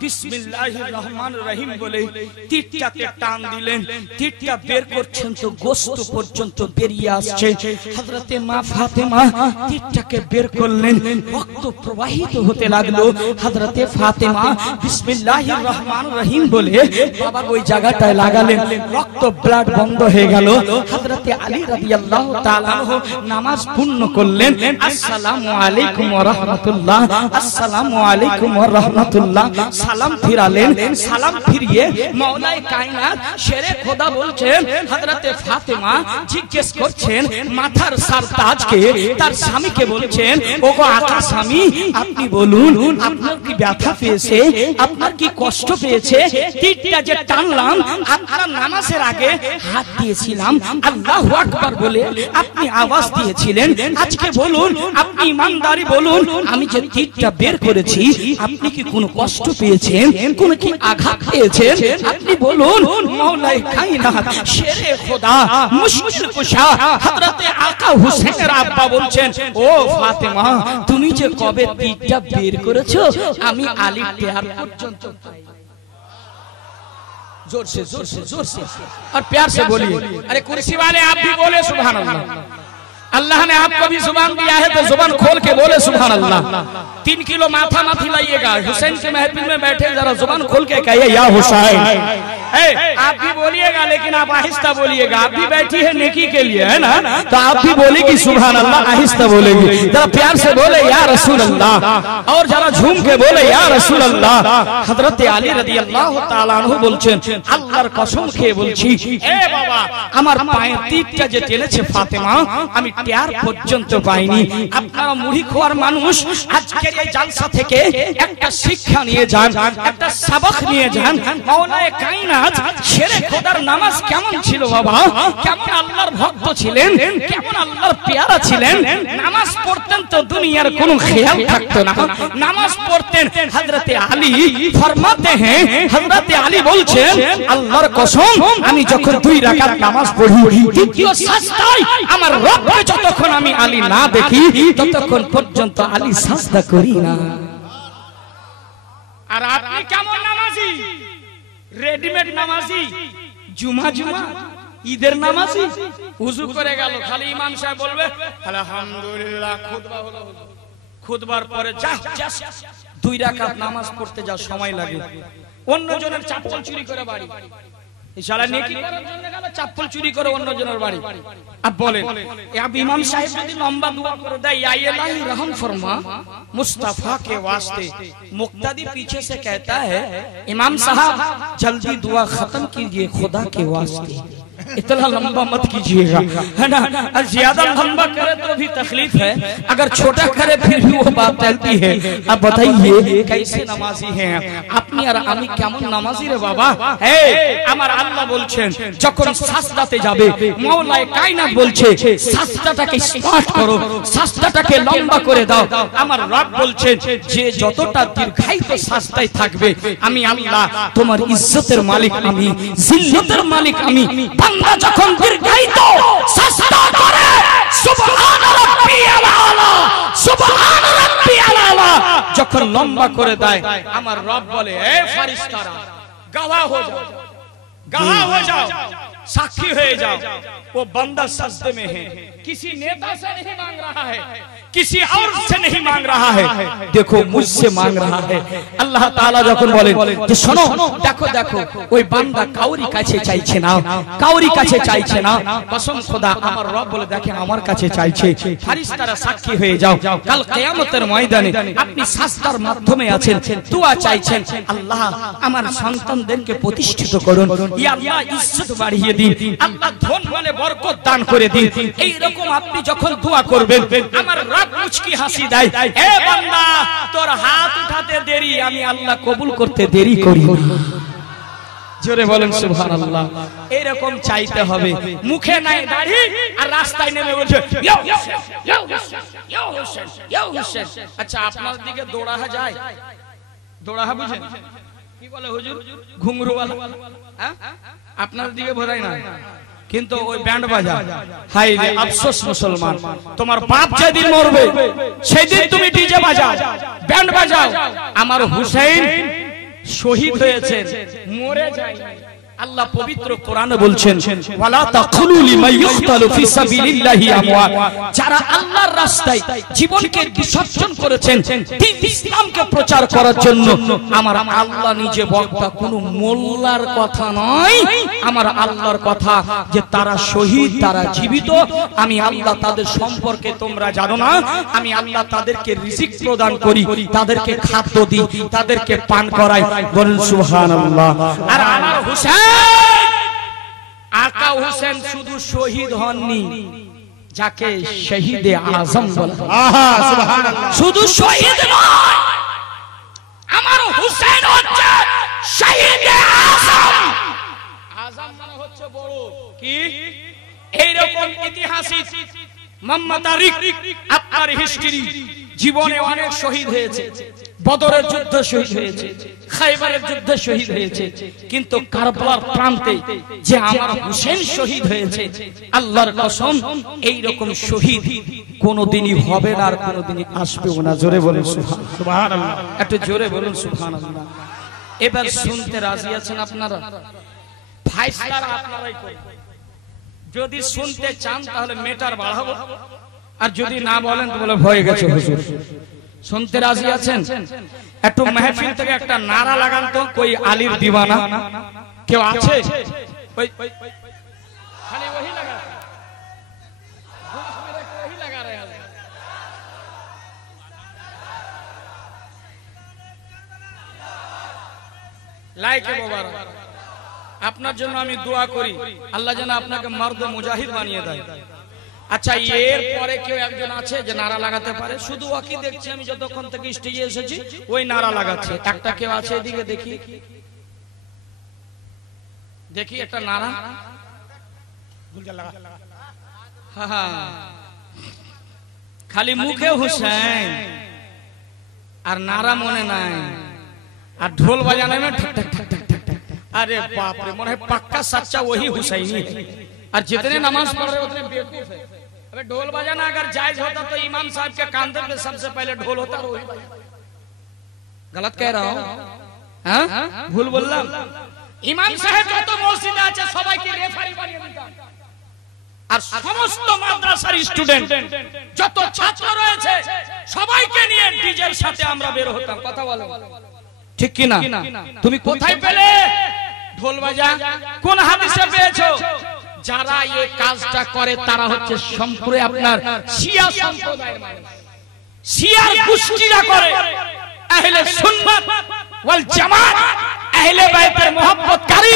বিসমিল্লাহির রহমানির রহিম বলে তীরটাকে টান দিলেন, তীরটা বের করছেন তো গোশত পর্যন্ত বেরিয়ে আসছে। হযরতে মা ফাতেমা তীরটাকে বের করলেন, রক্ত প্রবাহিত হতে লাগলো। হযরতে ফাতেমা বিসমিল্লাহির রহমানির রহিম বলে বাবা ওই জায়গাটায় লাগালেন, রক্ত ব্লাড বন্ধ হয়ে গেল। হযরতে আলী রাদিয়াল্লাহু তাআলা আনহু নামাজ পূর্ণ করলেন। আসসালামু আলাইকুম ওয়া রাহমাতুল্লাহ, আসসালামু আলাইকুম ওয়া রাহমাতুল্লাহ, সালাম ফিরালেন। সালাম ফিরিয়ে মওলায়ে কায়নাত শেরে খোদা বলছেন, হযরতে ফাতেমা জিজ্ঞেস করছেন মাথার সারতাজকে, তার স্বামীকে বলছেন ওগো আকা স্বামী আপনি বলুন আপনার কি ব্যথা পেয়েছে, আপনার কি কষ্ট পেয়েছে? তীরটা যে টানলাম আপনার নামাজের আগে হাত দিয়েছিলাম, আল্লাহু আকবার বলে আপনি আওয়াজ দিয়েছিলেন, আজকে বলুন আপনি ইমানদারি বলুন আমি যে তীরটা বের করেছি আপনি কি কোনো কষ্ট পেয়েছেন, কোন কি আঘাত পেয়েছেন? আপনি বলুন। মওলায়ে কায়নাত শেরে খোদা মুশকিল কুশা হযরতে আকা হোসেনের আব্বা বলছেন ও ফাতেমা তুমি যে কবে তীরটা বের করেছো আমি আলী টেয়ার পর্যন্ত পাই। जोर से जोर से जोर से और प्यार से बोलिए। अरे कुर्सी वाले आप भी बोले सुभान अल्लाह। अल्लाह ने आपको भी जुबान दिया है तो जुबान खोल के बोले सुभान अल्लाह। 3 किलो माथा माथी लाइएगा, हुसैन के महफिल में बैठे जरा जुबान खोल के कहिए या हुसैन। आप भी बोलिएगा लेकिन आप आहिस्ता बोलिएगा। आप भी बैठी है नेकी के लिए, है ना, तो आप भी बोलेगी सुभान अल्लाह, आहिस्ता बोलेगी। जरा प्यार से बोले या रसूल अल्लाह, और जरा झूम के बोले या रसूल अल्लाह। हजरत আলী রাদিয়াল্লাহু তাআলা আনহু বলছেন, আল্লাহর কসম খেয়ে বলছি, এ বাবা, আমার পায়ের তীরটা যে টেনেছে ফাতেমা, আমি টের পর্যন্ত পাইনি। আপনারা মুড়ি খাওয়ার মানুষ, আজকের এই জালসা থেকে একটা শিক্ষা নিয়ে যান, একটা সবক নিয়ে যান। মাওলায়ে কায়নাত শেরে খোদার নামাজ কেমন ছিল বাবা, কেমন আল্লাহর ভক্ত ছিলেন, কেমন আল্লাহর পেয়ারা ছিলেন। নামাজ পড়তেন তো দুনিয়ার কোনো খেয়াল থাকতো না, নামাজ পড়তেন। হযরতে আলী ফরমাতে हैं, হযরতে আলী বলছেন, আল্লাহর কসম আমি যখন 2 রাকাত নামাজ পড়ি, দ্বিতীয় সাজদায় আমার রবকে যতক্ষণ আমি আলী না দেখি ততক্ষণ পর্যন্ত আলী সাজদা করি না। আর আপনি কেমন নামাজি? রেডিমেড নামাজি, জুমা জুমা ঈদের নামাজি। ওযু করে গেল, খালি ইমাম সাহেব বলবে আলহামদুলিল্লাহ, খুতবা হলো, খুতবার পরে যা 2 রাকাত নামাজ পড়তে যা সময় লাগে, অন্যজনের চাপ্পল চুরি করে বাড়ি, ইশারা নেকি করার জন্য গেল, চাপ্পল চুরি করে অন্যজনের বাড়ি। আপ বলেন, আপ ইমাম সাহেব যদি লম্বা দোয়া করে দেয়, ইয়া ইলাহি রহম ফরমা मुस्तफा के वास्ते, मुक्तदी पीछे से कहता है, इमाम साहब जल्दी दुआ खत्म कीजिए खुदा के वास्ते, इतना लंबा मत कीजिएगा, है ना। ज्यादा लंबा करे तो भी तकलीफ है, अगर छोटा करे फिर भी वो बात चलती है। अब बताइए कैसे नमाजी हैं আপনি আর আমি, কেমন নামাজি রে বাবা। হে আমার আল্লাহ বলছেন, যখন সাজদাতে যাবে, মাওলায়ে কায়নাত বলছে সাজদাটাকে স্মার্ট করো, সাজদাটাকে লম্বা করে দাও। আমার রব বলছেন, যে যতটা দীর্ঘায়িত সাজদায় থাকবে, আমি আল্লাহ তোমার ইজ্জতের মালিক, আমি জিল্লতের মালিক, আমি। বান্দা যখন দীর্ঘায়িত সাজদা করে, সুবহান রাব্বিয়াল আলা, সুবহান রাব্বিয়াল আলা, যখন লম্বা করে দেয়, আমার রব বলে, এ ফেরেশতারা গওয়াহ हो जाओ, गवाह हो जाओ, साक्षी हो जाओ, वो बंदा सजदे में है, किसी नेता से नहीं मांग रहा है, किसी और से नहीं मांग रहा है, देखो मुझसे मांग रहा है। আল্লাহ তাআলা যখন বলেন যে শোনো, দেখো দেখো, ওই বান্দা কাউরি কাছে চাইছে না, কাউরি কাছে চাইছে না, কসম খোদা আমার রব বলে, দেখেন আমার কাছে চাইছে। ফেরেশতারা সাক্ষী হয়ে যাও, কাল কিয়ামতের ময়দানে আপনি সাজদার মাধ্যমে আছেন, দোয়া চাইছেন, আল্লাহ আমার সন্তানদেরকে প্রতিষ্ঠিত করুন, ইয়া আল্লাহ ইজ্জত বাড়িয়ে দিন, আল্লাহ ধন মানে বরকত দান করে দিন। এই রকম আপনি যখন দোয়া করবেন, আমার রব মুচকি হাসি দেয়, হে বান্দা তোর হাত উঠাতে দেরি, আমি আল্লাহ কবুল করতে দেরি করি। জোরে বলেন সুবহানাল্লাহ। এরকম চাইতে হবে, মুখে নাই দাড়ি আর রাস্তায় নেমে বলছে ইয়া হোসেন, ইয়া হোসেন, ইয়া হোসেন, ইয়া হোসেন। আচ্ছা আপনার দিকে দৌড়াহা যায়? দৌড়াহা বুঝেন কি বলে হুজুর? ঘুঙরুওয়ালা, হ্যাঁ আপনার দিকে বোঝায় না, কিন্তু ওই ব্যান্ড বাজা। হাই রে আফসোস মুসলমান, তোমার বাপ যেদিন মরবে সেদিন তুমি ডিজে বাজাও, ব্যান্ড বাজাও। আমার হুসাইন শহীদ হয়েছেন, মরে যায়। আল্লাহ পবিত্র কোরআনে বলছেন, ওয়ালা তাকুলু লিমান ইউকতালু ফি সাবিলিল্লাহি আমওয়াত, যারা আল্লাহর রাস্তায় জীবনকে বিসর্জন করেছেন দ্বীন ইসলামকে প্রচার করার জন্য, আমার আল্লাহ নিজে বক্তা, কোনো মোল্লার কথা নয়, আমার আল্লাহর কথা, যে তারা শহীদ, তারা জীবিত। আমি আল্লাহ তাদের সম্পর্কে তোমরা জানো না, আমি আল্লাহ তাদেরকে রিজিক প্রদান করি, তাদেরকে খাদ্য দিই, তাদেরকে পান করাই। বলুন সুবহানাল্লাহ। আর আমার হুসাইন, আকা হুসেন শুধু শহীদ হননি, যাকে শহীদে আজম বলা, সুবহানাল্লাহ, শুধু শহীদ নয়, আমার হুসেন হচ্ছে শহীদে আজম। আজম মানে হচ্ছে বড়। কি এইরকম ঐতিহাসিক মোহাম্মদ তারিক আপনার হিস্ট্রি, জীবনে অনেক শহীদ হয়েছে, বদরের যুদ্ধ শহীদ হয়েছে, খাইবারের যুদ্ধে শহীদ হয়েছে, কিন্তু কারবালার প্রান্তে যে আমার হুসেন শহীদ হয়েছে, আল্লাহর কসম এই রকম শহীদ কোনোদিনই হবে না, আর কোনোদিনই আসবেও না। জোরে বলুন সুবহানাল্লাহ, একটু জোরে বলুন সুবহানাল্লাহ। এবার শুনতে রাজি আছেন আপনারা? ফাইসলা আপনারাই করবেন। যদি শুনতে চান তাহলে মেটার বাড়াবো, আর যদি না বলেন তো বলে হয়ে গেছে হুজুর। শুনতে রাজি আছেন? একটু মেহফিল থেকে একটা নারা লাগান তো, কই আলীর দিওয়ানা। কেউ আছে? ওই খালি वही लगा वही लगा रहे हैं। লাইক মোবারক। আপনার জন্য আমি দোয়া করি আল্লাহ যেন আপনাকে মর্দ মুজাহিদ বানিয়ে দেয়। আচ্ছা, এর পরে কেউ একজন আছে যে নারা লাগাতে পারে? শুধু ওকে দেখছি আমি যতক্ষণ থেকে স্টেজে এসেছি, ওই নারা লাগাচ্ছে। একটা কেউ আছে এদিকে? দেখি দেখি একটা নারা। খালি মুখে হুসেন আর নারা মনে নাই, আর ঢোল বাজানে में ठक ठक ठक ठक ठक। अरे बाप रे, मन है पक्का सच्चा वही हुसैनी है। और जितने नमाज पढ़ रहे उतने बेवकूफ है। अबे ढोल बजाना अगर जायज होता तो इमाम साहब के कांधे पे सबसे पहले ढोल होता। गलत कह रहा हूं? हाँ, भूल बोललाम? इमाम साहब যত মসজিদে আছে সবাইকে রেফারি বানিয়ে দিতাম, আর সমস্ত মাদ্রাসার স্টুডেন্ট যত ছাত্র রয়েছে সবাইকে নিয়ে ডিজের সাথে আমরা বের হতাম। কথা বলো ঠিক কি না? তুমি কোথায় পেলে ঢোল বাজা? কোন হাদিসে পেয়েছো? যারা এই কাজটা করে তারা হচ্ছে সম্পূর্ণ আপনার শিয়া সম্প্রদায়ের মানুষ, শিয়ার গোষ্ঠীরা করে। আহলে সুন্নাত ওয়াল জামাত, আহলে বাইতের মুহাব্বতকারী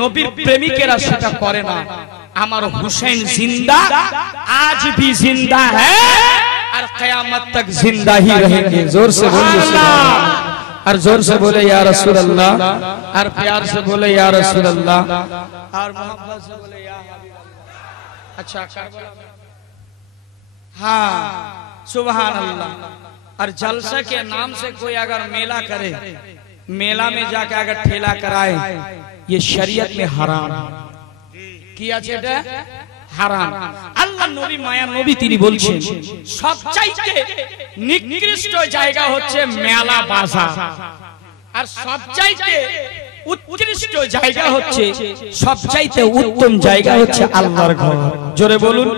নবীর প্রেমিকেরা সেটা করে না। আমার হুসैन जिंदा, आज भी जिंदा है और कयामत तक जिंदा ही रहेंगे। जोर से बोलिए सुभान अल्लाह, और जोर से बोले या रसूल अल्लाह, और प्यार से बोले या रसूल अल्लाह, और मोहब्बत से बोले या हबीब अल्लाह। अच्छा, हाँ, सुभान अल्लाह। और जलसा के नाम से कोई अगर मेला करे, मेला में जाकर अगर ठेला कराए, ये शरीयत में हराम কি আছে? এটা হারাম। আল্লাহ নবী মায়া নবী তিনি বলছেন সবচাইতে নিকৃষ্ট জায়গা হচ্ছে মেলা বাজার, আর সবচাইতে উৎকৃষ্ট জায়গা হচ্ছে, সবচাইতে উত্তম জায়গা হচ্ছে আল্লাহর ঘর। জোরে বলুন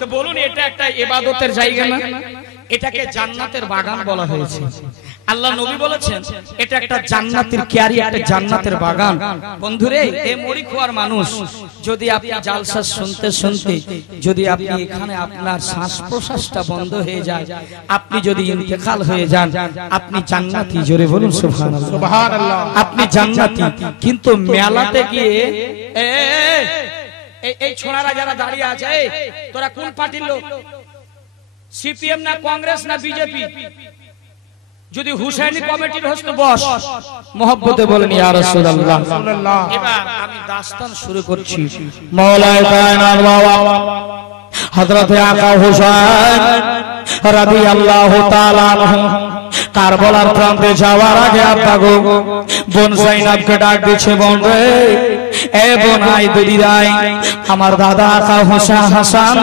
তো, বলুন এটা একটা ইবাদতের জায়গা না? এটাকে জান্নাতের বাগান বলা হয়েছে। আল্লাহ নবী বলেছেন এটা একটা জান্নাতের কিয়ারি, একটা জান্নাতের বাগান। বন্ধুরে, এই মরি খোয়ার মানুষ, যদি আপনি জালসা শুনতে শুনতে যদি আপনি এখানে আপনার শ্বাস প্রশ্বাসটা বন্ধ হয়ে যায়, আপনি যদি ইন্তেকাল হয়ে যান, আপনি জান্নাতি। জোরে বলুন সুবহানাল্লাহ, সুবহানাল্লাহ। আপনি জান্নাতি। কিন্তু মেলাতে গিয়ে এই ছোড়ারা যারা দাঁড়িয়ে আছে, তোরা কোন পার্টির লোক? সিপিএম না কংগ্রেস না বিজেপি? যদি হুসাইনি কমিটির হস্ত বস, মোহাব্বতে বলেন ইয়া রাসূলুল্লাহ। এবার আমি দাস্তান শুরু করছি। মাওলায়ে কায়নাত বাবা হযরত আকা হুসাইন রাদিয়াল্লাহু তাআলা আনহু কারবালার প্রান্তে যাওয়ার আগে আব্বা গো বোন জাইনাবকে ডাক দিচ্ছে, বোন রে, এ বোন আই দিদিরাই, আমার দাদা আকা হাসান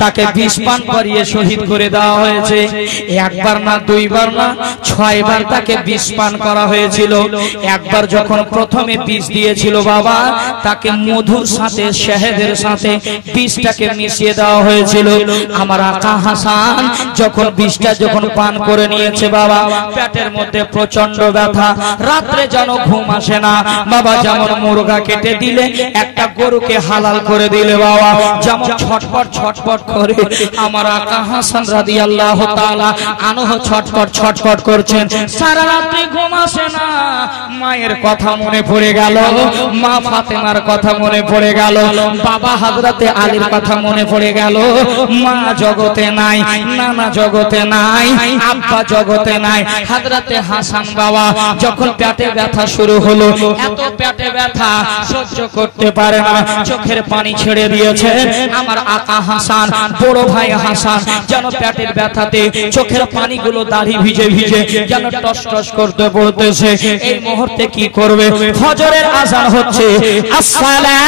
তাকে বিষ পান করিয়ে শহীদ করে দেওয়া হয়েছে। একবার না, দুইবার না, 6 বার তাকে বিষ পান করা হয়েছিল। একবার যখন প্রথমে বিষ দিয়েছিল বাবা, তাকে মধুর সাথে শহদের সাথে বিষটাকে মিশিয়ে দেওয়া হয়েছিল। আমার আকা হাসান যখন বিষটা যখন পান করে নিয়েছে বাবা, পেটের মধ্যে প্রচন্ড ব্যথা, রাত্রে যেন ঘুম আসে না বাবা। যেমন মুরগা কেটে দিলে, একটা গরুকে হালাল করে দিলে বাবা, যেমন ছটপট ছটপট করে আমার আকা হাসান রাদিয়াল্লাহু তাআলা আনহু ছটপট ছটপট করছেন। সারা রাত্রি ঘুম আসে না। মায়ের কথা মনে পড়ে গেল, মা ফাতেমার কথা মনে পড়ে গেল, বাবা হযরতে আলীর কথা মনে পড়ে গেল। মা জগতে নাই, নানা জগতে নাই, আব্বা জগতে নাই। হযরতে হাসান বাবা যখন পেটে ব্যথা শুরু হলো, এত পেটে ব্যথা সহ্য করতে পারে না, চোখের পানি ছেড়ে দিয়েছে। আমার আকা হাসান, বড় ভাই হাসান যেন পেটের ব্যথাতে চোখের পানিগুলো দাড়ি ভিজে ভিজে যেন টস টস করতে পড়তেছে। এই মুহূর্তে কি করবে? ফজরের আযান হচ্ছে, আসসালাতু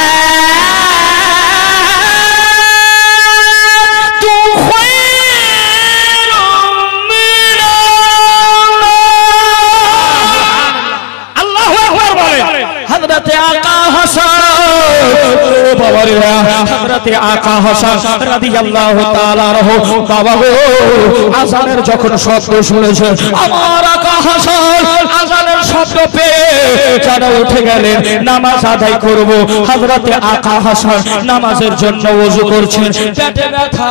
খায়রুম মিনাল্লাহ। আল্লাহু আকবার বলে। হযরতে আকা হাসান, বাবা রে, হযরতে আকা হাসান রাদিয়াল্লাহু তাআলা আনহু বাবা গো, আযানের যখন শব্দ শুনেছে, আমার আকা হাসান আযানের শব্দ পেয়ে যেন কেন উঠে গেলেন? নামাজ আদায় করব। হযরতে আকা হাসান নামাজের জন্য ওযু করছেন, পেটে ব্যথা,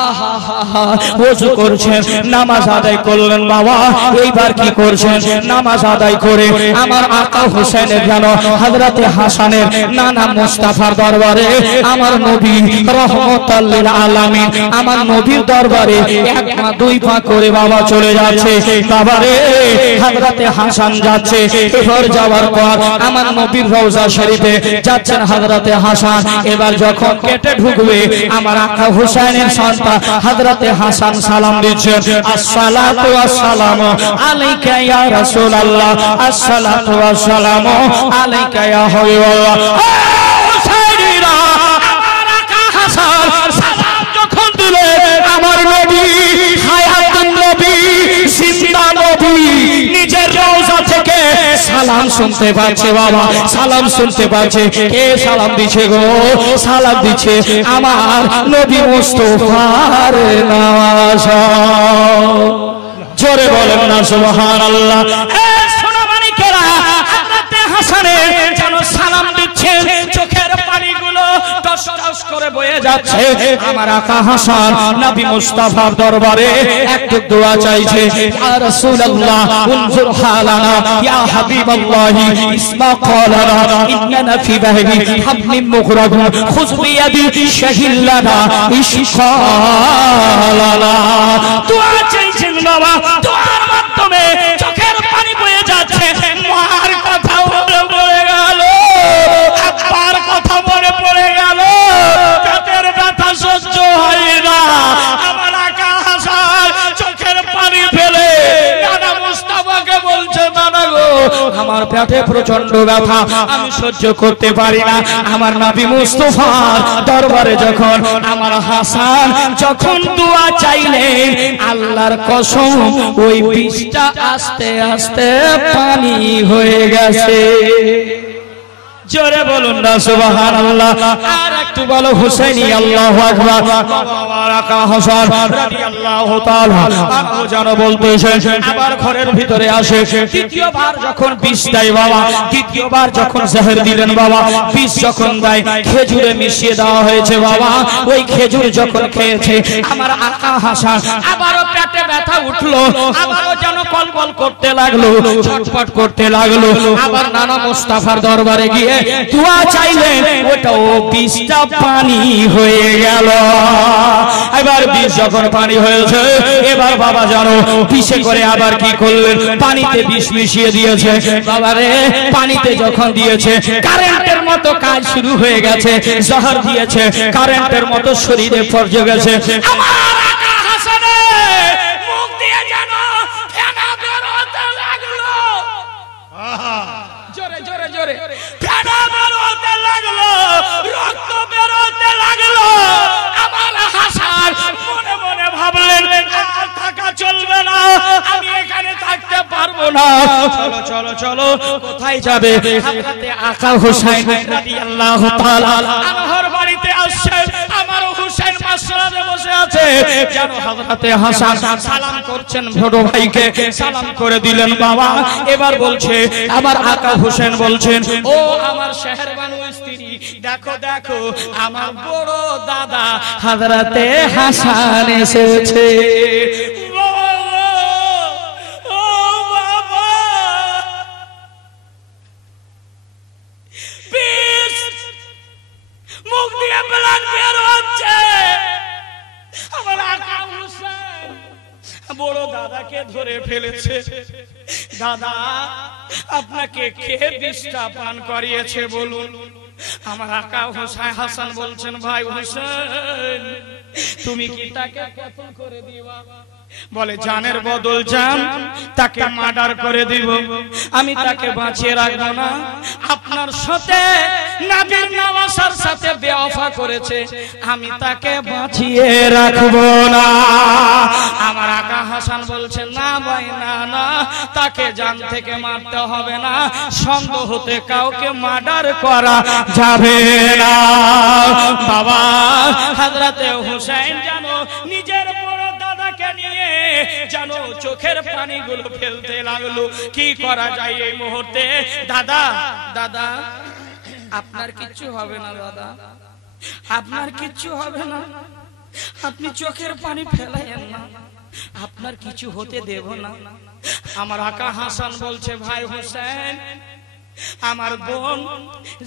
আহা হা হা, ওযু করছেন, নামাজ আদায় করলেন। বাবা এইবার কি করছেন? নামাজ আদায় করে আমার আকা হোসেনের যেন হযরতে হাসানের নানা মুস্তাফার দরবারে আমার নবী রহমাতুল লিল আলামিন আমার নবীর দরবারে এক পা দুই পা করে বাবা চলে যাচ্ছে। বাবারে হযরতে হাসান যাচ্ছে, এবার যাওয়ার পর আমার নবীর রওজা শরীফে যাচ্ছেন হযরতে হাসান। এবার যখন কেটে ঢুকবে আমার আকা হোসেনের সন্তান হযরতে হাসান সালাম দিচ্ছেন, আসসালাতু ওয়াসসালামু আলাইকা ইয়া রাসূলুল্লাহ, আসসালাতু ওয়াসসালামু আলাইকা ইয়া হাবিবাল্লাহ। হুসাইনিরা আমার আকা হাসান সালাম যখন দিলেন, আমার নবী হায়াতুন নবী জিন্দা নবী নিজের রওজা থেকে সালাম শুনতে পাচ্ছে। বাবা সালাম শুনতে পাচ্ছে। কে সালাম দিচ্ছে গো? সালাম দিচ্ছে আমার নবী মুস্তাফার নামাজ। জোরে বলেন না সুবহানাল্লাহ। সোনামানিকেরা হযরতে হাসানের যেন সালাম দিচ্ছে, চোখের পানিগুলো টস টস করে বয়ে যাচ্ছে। আমার আকা হাসান নবী মুস্তাফার দরবারে একটু দোয়া চাইছে, ইয়া রাসূলুল্লাহ উনজুর হালানা ইয়া হাবিবাল্লাহি ইসমা ক্বালানা ইন্নানা ফি বাহরি হাবলিম মুগরাকুন খুয বিয়াদি শাহিল্লানা ইশকালানা। দোয়া চাইছেন বাবা, দোয়ার মাধ্যমে চোখের পানি বয়ে যাচ্ছে। মার কথা মনে পড়ে গেল, আব্বার কথা মনে পড়ে গেল, পেটের ব্যথা সহ্য হয় না। আমার আকা হাসান চোখের পানি ফেলে নানা মুস্তাফাকে বলছে, নানা গো আমার পেটে প্রচন্ড ব্যথা, আমি সহ্য করতে পারি না। আমার নবী মুস্তাফার দরবারে যখন আমার হাসান যখন দোয়া চাইলেন, আল্লাহর কসম ওই বিষটা আস্তে আস্তে পানি হয়ে গেছে। জোরে বলুন না সুবহানাল্লাহ। আর একটু বলো হুসাইনি আল্লাহু আকবার। আমার আকা হাসান রাদিয়াল্লাহু তাআলা আনহু যেন বলতেছেন, আবার ঘরের ভিতরে আসে। দ্বিতীয়বার যখন বিষ দেয় বাবা, দ্বিতীয়বার যখন জহর দিলেন বাবা, বিষ যখন দেয় খেজুরে মিশিয়ে দেওয়া হয়েছে বাবা। ওই খেজুর যখন খেয়েছে আমার আকা হাসান আবারও পেটে ব্যথা উঠলো, আবারও যেন কলকল করতে লাগলো, ছটফট করতে লাগলো। আবার নানা মুস্তাফার দরবারে গিয়ে দোয়া চাইলেন, ওটাও বিষটা পানি হয়ে গেল। এবার বিষ যখন পানি হয়েছে, এবার বাবা জানো বিষে করে আবার কি করলেন? পানিতে বিষ মিশিয়ে দিয়েছে। বাবারে পানিতে যখন দিয়েছে কারেন্টের মতো কাজ শুরু হয়ে গেছে। জহর দিয়েছে কারেন্টের মতো শরীরে পড়ে গেছে। আমার আকা হাসানের মুখ দিয়ে যেন ফেনা বের হতে লাগলো। জোরে জোরে জোরে ফেনা বের হতে লাগলো, রক্ত বের হতে লাগলো। আমার হাসান মনে মনে ভাবলেন, আর থাকা চলবে না, আমি এখানে থাকতে পারবো না। চলো চলো চলো, কোথায় যাবে? হযরতে আকা হুসাইন রাদিয়াল্লাহু তাআলা আনহুর বাড়িতে আসছেন। আমার হুসাইন মাসরাতে বসে আছে, যেন হযরতে হাসান সালাম করছেন বড় ভাইকে, সালাম করে দিলেন বাবা। এবার বলছে আমার আকা হুসাইন বলছেন, ও আমার শেহরবানু স্ত্রী, দেখো দেখো আমার বড় দাদা হযরতে হাসান এসেছে। ও বাবা, মুখ দিয়ে ব্লাড বের হচ্ছে। আমার আকা হুসাইন বড় দাদাকে ধরে ফেলেছে। দাদা আপনাকে কে বিষটা পান করিয়েছে বলুন? আমার আকা হুসাইন হাসান বলছেন, ভাই হুসাইন তুমি কি তাকে কতল করে দিবা? বলে জানের বদল জান, তাকে মার্ডার করে দিব, আমি তাকে বাঁচিয়ে রাখবো না। আপনার সাথে নবীর নওয়াসার সাথে বেওয়াফা করেছে, আমি তাকে বাঁচিয়ে রাখবো না। আমার আকা হাসান বলছে, না ভাই না না, তাকে জান থেকে মারতে হবে না, সন্দেহ হতে কাউকে মার্ডার করা যাবে না। বাবা হযরতে হুসাইন জানো নিজের বড় দাদাকে নিয়ে যেন চোখের পানিগুলো ফেলতে লাগলো। কি করা যায় এই মুহূর্তে? দাদা দাদা আপনার কিচ্ছু হবে না, দাদা আপনার কিচ্ছু হবে না, আপনি চোখের পানি ফেলাইয়েন না, আপনার কিছু হতে দেব না। আমার আকা হাসান বলছে, ভাই হোসেন আমার বোন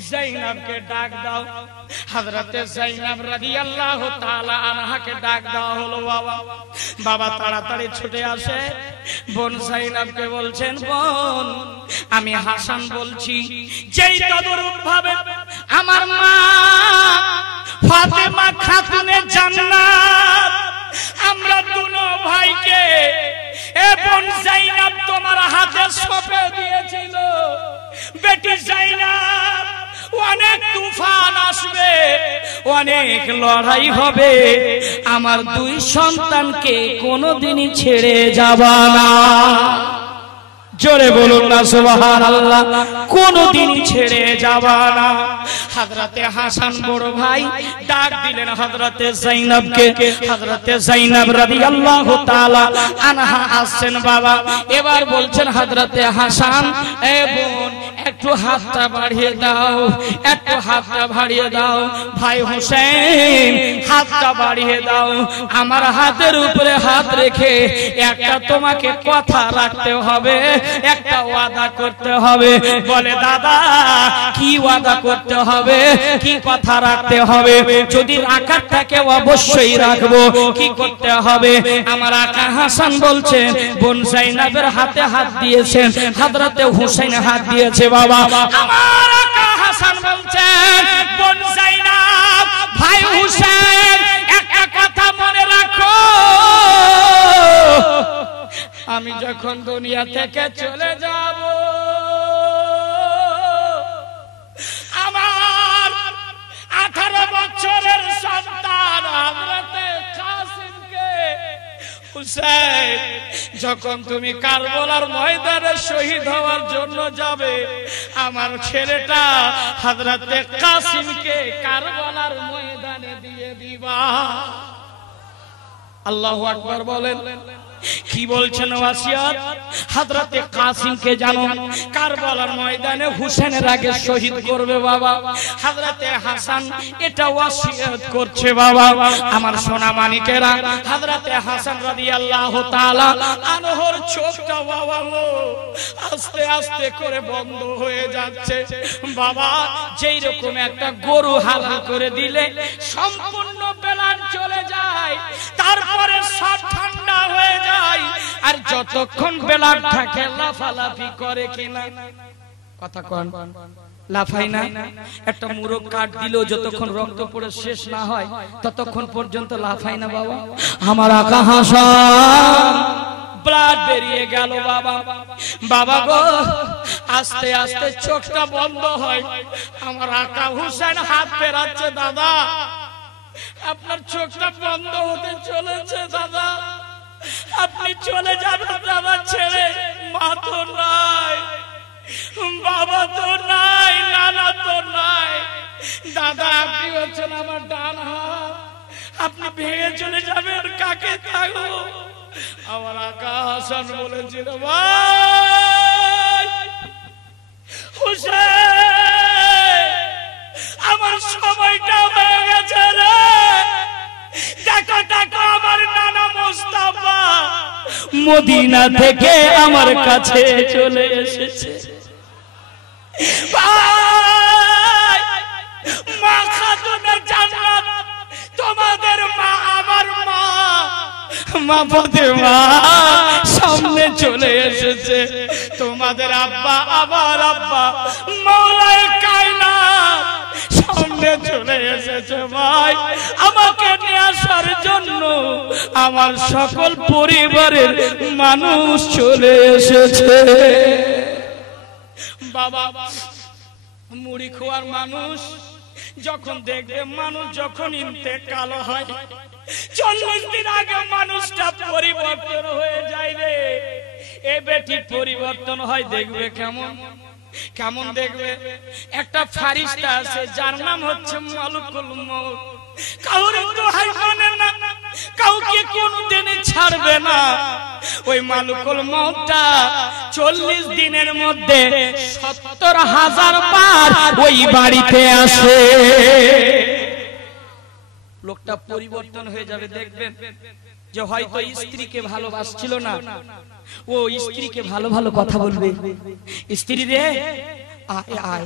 জাইনাবকে ডাক দাও। হযরতে জাইনাব রাদিয়াল্লাহু তাআলা আনহাকে ডাক দেওয়া হলো। বাবা বাবা তাড়াতাড়ি ছুটে আসে, বোন জাইনাবকে বলছেন, বোন আমি হাসান বলছি। যেই তদরূপ ভাবে আমার মা ফাতেমা খাতুনে জান্নাত আমরা দুনো ভাইকে এ বোন জাইনাব তোমার হাতে সঁপে দিয়েছিল। বেটি জাইনাব অনেক তুফান আসবে, অনেক লড়াই হবে, আমার দুই সন্তানকে কোনোদিনই ছেড়ে যাবা না। জোরে বলুন না সুবহানাল্লাহ। কোনোদিনই ছেড়ে যাবা না। হযরতে হাসান বড় ভাই ডাক দিলেন হযরতে জাইনাবকে। হযরতে জাইনাব রাদিয়াল্লাহু তাআলা আনহা আসছেন। বাবা এবার বলছেন হযরতে হাসান, এ বোন একটু হাতটা বাড়িয়ে দাও, একটু হাতটা বাড়িয়ে দাও। ভাই হোসেন হাতটা বাড়িয়ে দাও। আমার হাতের উপরে হাত রেখে একটা তোমাকে কথা রাখতে হবে, একটা ওয়াদা করতে হবে। বলে দাদা কি ওয়াদা করতে হবে, কি কথা রাখতে হবে? যদি রাখার থাকে অবশ্যই রাখবো। কি করতে হবে? আমার আকা হাসান বলছেন, বোন জাইনাবের হাতে হাত দিয়েছেন, হযরতে হুসাইন হাত দিয়েছে। বাবা আমার আকা হাসান বলছেন, বোন জাইনাব ভাই হুসাইন একটা কথা মনে রাখো, আমি যখন দুনিয়া থেকে চলে যাব আমার 18 বছরের সন্তান হযরতে কাসিমকে হুসাইন যখন তুমি কারবালার ময়দানে শহীদ হওয়ার জন্য যাবে, আমার ছেলেটা হযরতে কাসিমকে কারবালার ময়দানে দিয়ে দিবা। আল্লাহু আকবার বলেন। কি বলছেন ওয়াসিয়াত? হযরতে কাসিমকে জানো কারবালার ময়দানে হুসেনের আগে শহীদ করবে। বাবা হযরতে হাসান এটা ওয়াসিয়াত করছে। বাবা আমার সোনা মানিকেরা, হযরতে হাসান রাদিয়াল্লাহু তাআলা আনহুর চোখটা বাবা আস্তে আস্তে করে বন্ধ হয়ে যাচ্ছে। বাবা যেই রকম একটা গরু হালাল করে দিলে সম্পূর্ণ বেলান চলে যায়, তারপরে সব ঠান্ডা হয়ে যায়, আর যতক্ষণ বেলার থাকে লাফালাফি করে কিনা? কথা কোন লাফাই না? একটা মুরগ কাট দিল, যতক্ষণ রক্ত পড়ে শেষ না হয় ততক্ষণ পর্যন্ত লাফাই না। বাবা আমার আকা হাসান ব্লাড বেরিয়ে গেল। বাবা বাবা গো আস্তে আস্তে চোখটা বন্ধ হয়। আমার আকা হুসেন হাত ফেরাচ্ছে, দাদা আপনার চোখটা বন্ধ হতে চলেছে, দাদা আপনি চলে যাবেন দাদা ছেড়ে। মা তো নাই, বাবা তো নাই, নানা তো নাই, দাদা আপনি হচ্ছেন আমার ডান হাত, আপনি ভেঙে চলে যাবেন, কাকে থাকবো? আমার আকা হাসান বলেছিল, ভাই হুসেন আমার সময়টা হয়ে গেছে রে। দেখো দেখো আমার নানা মুস্তাফা মদিনা থেকে আমার কাছে চলে এসেছে। মা খাতুনে জান্নাত তোমাদের মা আমার মা, মা ফাতেমা সামনে চলে এসেছে। তোমাদের আব্বা আমার আব্বা মাওলায়ে কায়নাত সামনে চলে এসেছে। ভাই আমাকে নিয়ে আসার জন্য আমার সকল পরিবারের মানুষ চলে এসেছে। বাবা মুড়ি খাওয়ার মানুষ যখন দেখবে, মানুষ যখন ইন্তেকাল হয় 40 দিন আগে মানুষটা পরিবর্তন হয়ে যায় রে। এ বেটি পরিবর্তন হয়, দেখবে কেমন কেমন দেখবে। একটা ফারিস্তা আছে যার নাম হচ্ছে মালাকুল মউত। কাউরে দোহাই মানে না, কাউকে কোনদিনই ছাড়বে না। ওই মালিকুল মউতটা 40 দিনের মধ্যে 70,000 বার ওই বাড়িতে আসে। লোকটা পরিবর্তন হয়ে যাবে, দেখবেন যে হয়তো স্ত্রীকে ভালোবাসছিল না, ও স্ত্রীকে ভালো ভালো কথা বলবে। স্ত্রী রে আয় আয়,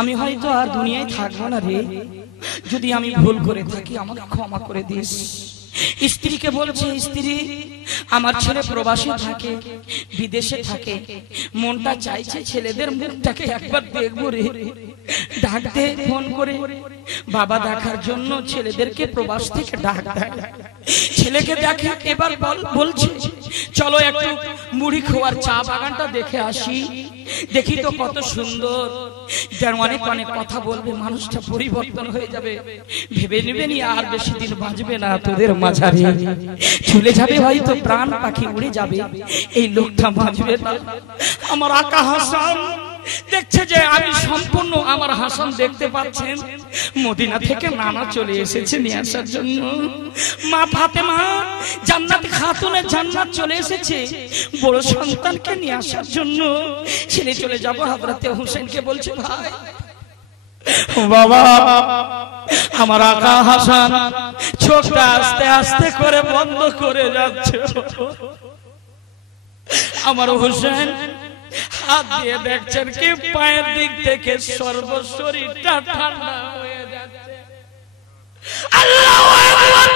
আমি হয়তো আর দুনিয়ায় থাকবো না রে, যদি আমি ভুল করে থাকি আমাকে ক্ষমা করে দিস। স্ত্রীকে বলছে, স্ত্রী আমার ছেলে প্রবাসী থাকে, বিদেশে থাকে, মনটা চাইছে ছেলেদের মুখটাকে একবার দেখবো রে, ডাক দে ফোন করে। বাবা দেখার জন্য ছেলেদেরকে প্রবাস থেকে ডাক দেয়, ছেলেকে দেখে। এবার বলছে চলো একটু মুড়ি খোয়ার চা বাগানটা দেখে আসি, দেখি তো কত সুন্দর। অনেক অনেক কথা বলবে, মানুষটা পরিবর্তন হয়ে যাবে। ভেবে নেবেনি আর বেশি দিন বাঁচবে না, তোদের মাঝারে চলে যাবে, হয়তো প্রাণ পাখি উড়ে যাবে, এই লোকটা বাঁচবে না। আমার আকা হাসান দেখছে যে আমি সম্পূর্ণ, আমার হাসান দেখতে পাচ্ছেন মদিনা থেকে নানা চলে এসেছে নিয়ে আসার জন্য। মা ফাতেমা জান্নাতি খাতুনের জান্নাত চলে এসেছে বড় সন্তানকে নিয়ে আসার জন্য। ছেলে চলে যাব, হযরতে হোসেনকে বলছে ভাই বাবা, আমার আকা হাসান চোখটা আস্তে আস্তে করে বন্ধ করে যাচ্ছে। আমার হোসেন হাত দিয়ে দেখছেন কি পায়ের দিক থেকে সর্বশরীরটা ঠান্ডা হয়ে যাচ্ছে। আল্লাহু আকবার!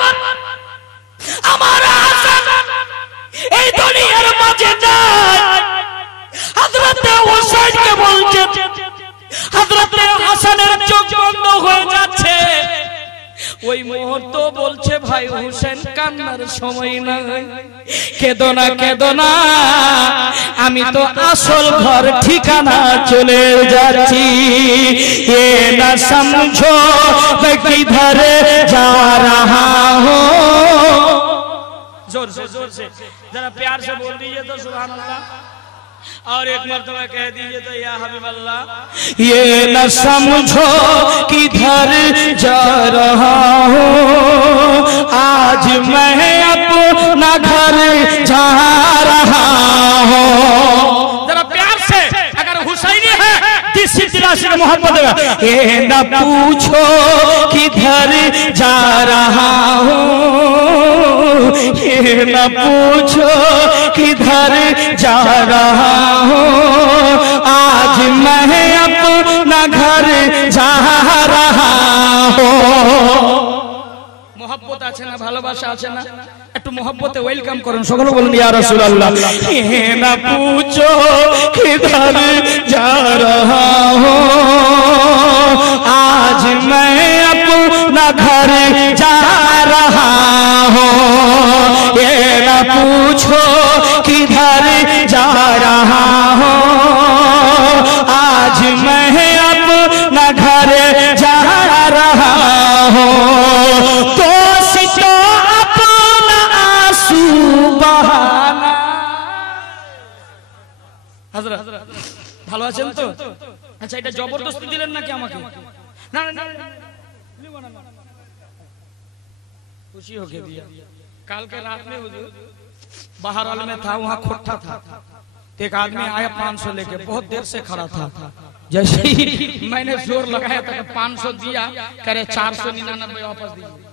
আমার হাসান এই দুনিয়ার মাঝে নাই। হযরতে হোসেনকে বলছেন, হযরতে হাসানের চোখ বন্ধ হয়ে যাচ্ছে। ওই মুহূর্ত বলছে ভাই হোসেন কান্নার সময় নাই, কেঁদো না কেঁদো না, আমি তো আসল ঘর ঠিকানা চলে যাচ্ছি। এ না সমঝো मैं किधर जा रहा हूं। जोर से जरा प्यार से बोल दीजिए तो सुभान अल्लाह, और एक मर्तबा कह दीजिए तो या हबीब अल्लाह। ये न समझो किधर जा रहा हूँ, आज मैं अपना घर जा रहा हूँ। जरा प्यार से, अगर हुसैनी है दिल मोहब्बत, ये न पूछो किधर जा रहा हूँ, ये न पूछो किधर जा रहा हूँ, आज मैं अपना घर जा रहा हूँ। मोहब्बत আছে না, ভালোবাসা আছে না, একটু मोहब्बते ওয়েলকাম করুন, সকলে বলুন ইয়া রাসূলুল্লাহ। ये न पूछो किधर जा रहा हूँ, आज मैं अपना घर जा रहा हूँ, ये न पूछो किधर जा रहा हूँ, आज मैं अपना घर जा रहा हूँ। तो सितो अपना आंसू बहाना। हजरत ভালো আছেন তো? আচ্ছা, এটা জবরদস্তি দিলেন নাকি আমাকে? না না না, खुशी होके दिया। कल के रात में हुजूर बहरहाल में था, वहाँ खोटा था, एक आदमी आया 500 लेके, बहुत देर से खड़ा था। जैसे ही मैंने जोर लगाया था 500 दिया, करे 499 वापस दीजिए।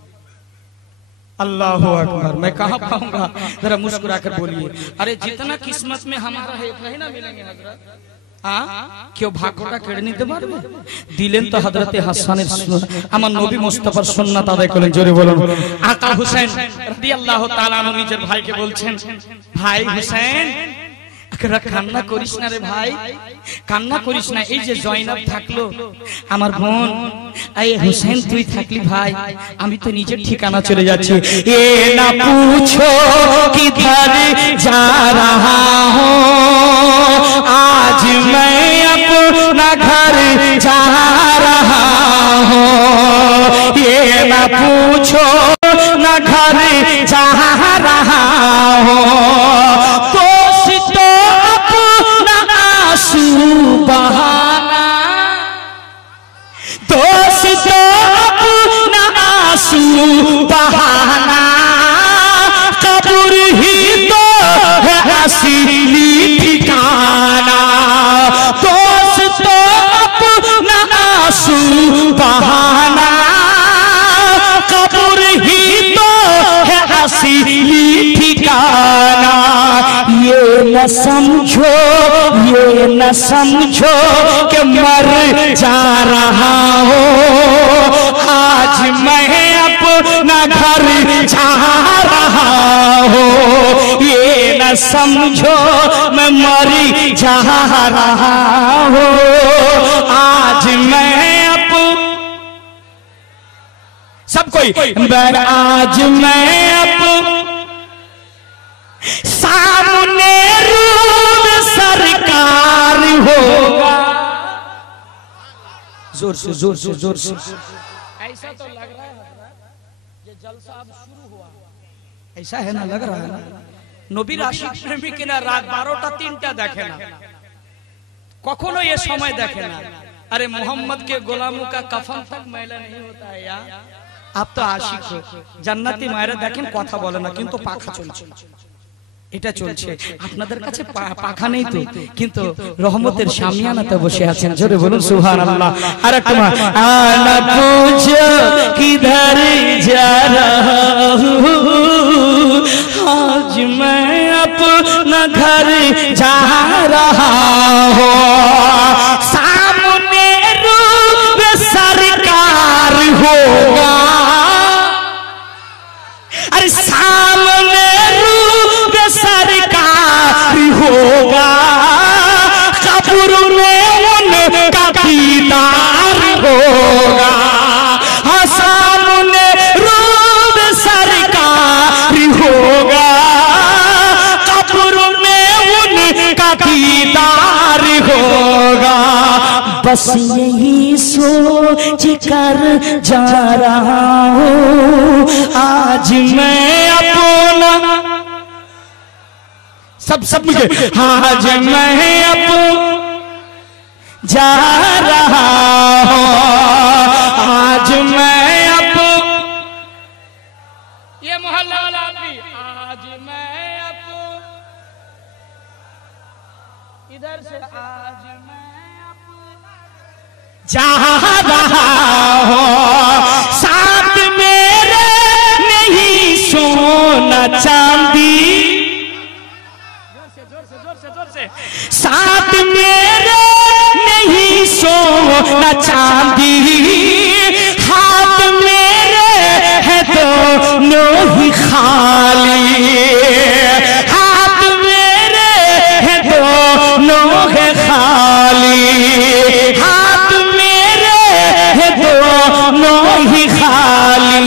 अल्लाह अकबर! मैं कहाँ पाऊंगा? जरा मुस्कुरा कर बोलिए। अरे जितना किस्मत में हमारा है उतना ही ना मिलेंगे हजरत। কেউ ভাগ্যটা কেড়ে নিতে পারবে? দিলেন তো হযরতে হাসানের আমার নবী মুস্তাফার সুন্নাত আদায় করলেন। জোরে বলুন। আকা হুসাইন রাদিয়াল্লাহু তাআলা আনহু নিজের ভাইকে বলছেন, ভাই হুসাইন কান্না করিস না রে ভাই, কান্না করিস না। এই যে জয়নাব থাকলো আমার বোন, এই হুসাইন তুই থাকলি ভাই, আমি তো নিজের ঠিকানা চলে যাচ্ছি। এ না পুছো কিধর যা রাহা হো, আজ मैं अपना घर जा रहा हूँ, ये ना पूछो ना घर जा रहा हूँ, तो अपना आंसू बहाना, दोस्त अपना आंसू बहाना। असली ठिकाना, दोस्तों अपना आंसू बहाना, कब्र ही तो है असली ठिकाना। ये न समझो, ये न समझो कि मर जा रहा हो, आज मैं अपना घर जा रहा हो। ये न समझो मैं मर जा रहा हो, आज मैं सब कोई आज मैं सामने रूप सरकार होगा। जोर से जोर से जोर से। ऐसा तो लग रहा है ये जलसा अब शुरू हुआ, ऐसा है ना, लग रहा है ना। নবীর আশিক প্রেমিকেরা রাত 12টা 3টা দেখে না, কখনো ये समय দেখে না। अरे मोहम्मद के गुलामों का कफन तक मैला नहीं होता है यार। आप तो आशिक हो, জান্নাতি মায়েরা দেখেন কথা বলে না, কিন্তু পাখা চলছে, এটা চলছে। আপনাদের কাছে পাখা নেই তো, কিন্তু রহমতের শামিয়ানাতে বসে আছেন। জোরে বলুন সুবহানাল্লাহ। আর একটা আনা পুজো কিধর যা রহা হুঁ, आज मैं अपना घर जा रहा हूँ, सामने रूप सरकार होगा। अरे सामने रूप सरकार होगा, कब्र में उनका दीदार होगा। हाँ सामने रूप सरकार होगा, कब्र में उनका दीदार होगा। बस यही सोच कर जा रहा हूँ, आज मैं अपना सब मुझे आज मैं जा रहा हूँ, आज मैं ये मोहल्ला वाला आदमी, आज मैं इधर से आज मैं जा रहा हूँ, साथ मेरे नहीं सोना चांदी, साथ मेरे नहीं सोना चांदी, हाथ मेरे है दोनों ही खाली, हाथ मेरे है दोनों है खाली, हाथ मेरे है दोनों ही खाली।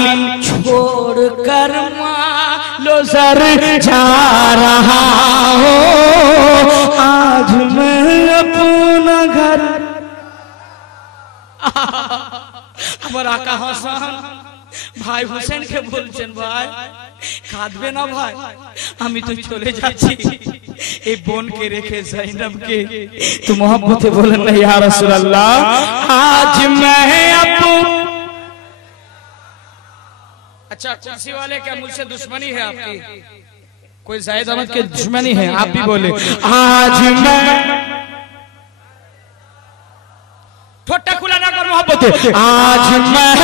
छोड़ कर मालो सर जा रहा हो, आज मैं अपना घर। আমার আকা হাসান ভাই হোসেন কে বলছেন, ভাই কাঁদবে না ভাই, আমি তো চলে যাচ্ছি, এই বোনকে রেখে জাইনবকে তো मोहब्बते बोलें ना या रसूल अल्लाह, आज मैं अच्छा कुर्सी वाले क्या मुझसे दुश्मनी है आपकी? कोई जायद अहमद के दुश्मनी है? आप भी बोले आज मैं ठोटा खुला ना कर मोहब्बत, आज मैं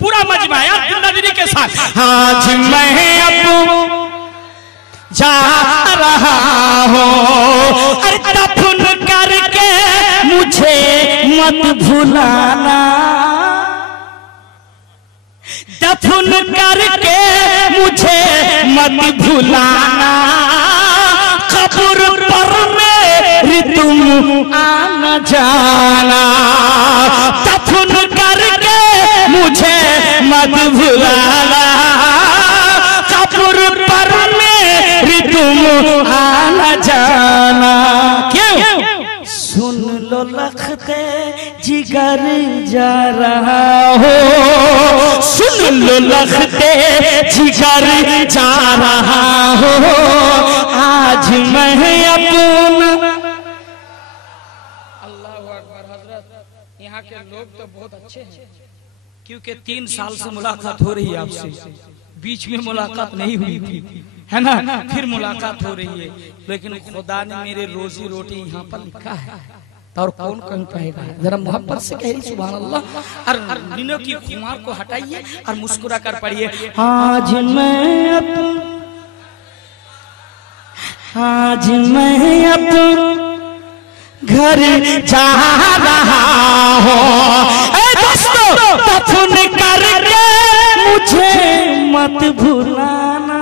पूरा मजमा नजरी के साथ, आज मैं जा रहा हूँ, अरे दफन करके मुझे मत भुलाना, दफन करके मुझे मत भुलाना, कब्र पर मेरी तुम आना जाना, दफन करके मुझे मत भुलाना, कब्र पर मेरी तुम आना जाना। क्यों? सुन लो लखते जिगर जा रहा हो, सुन लो लखते जिगर जा रहा हो, आज मैं अपना। अल्लाह अकबर। हजरत यहाँ के लोग तो बहुत अच्छे हैं, क्योंकि 3 साल से मुलाकात हो रही है आपसे, बीच में मुलाकात नहीं हुई थी, है ना, फिर मुलाकात हो रही है, लेकिन खुदा ने मेरे रोजी रोटी यहाँ पर लिखा है, तो और कौन कह पाएगा? जरा मोहब्बत से कह रही सुभान अल्लाह। और दिनों की खुमार को हटाइए और मुस्कुरा कर पढ़िए, आज मैं अब घर जा रहा हूँ, दोस्तों दफन करके मुझे मत भुलाना।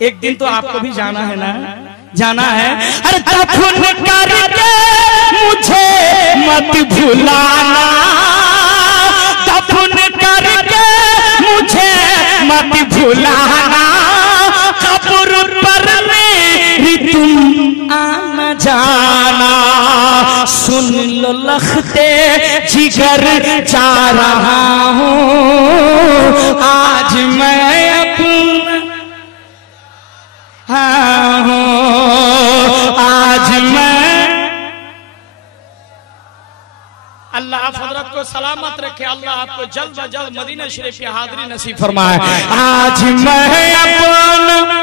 एक दिन तो आपको भी जाना है ना, जाना है। अरे दफन करके मुझे मत भुलाना, दफन करके मुझे मत भुलाना, कब्र पर मेरी तुम आना जाना। सुन लो लखते जिगर जा रहा हूँ, आज मैं अपना आज मैं। अल्लाह आप हजरत को सलामत रखे, अल्लाह आपको जल्द से जल्द मदीना शरीफ की हाजिरी नसीब फरमाए। आज मैं अपना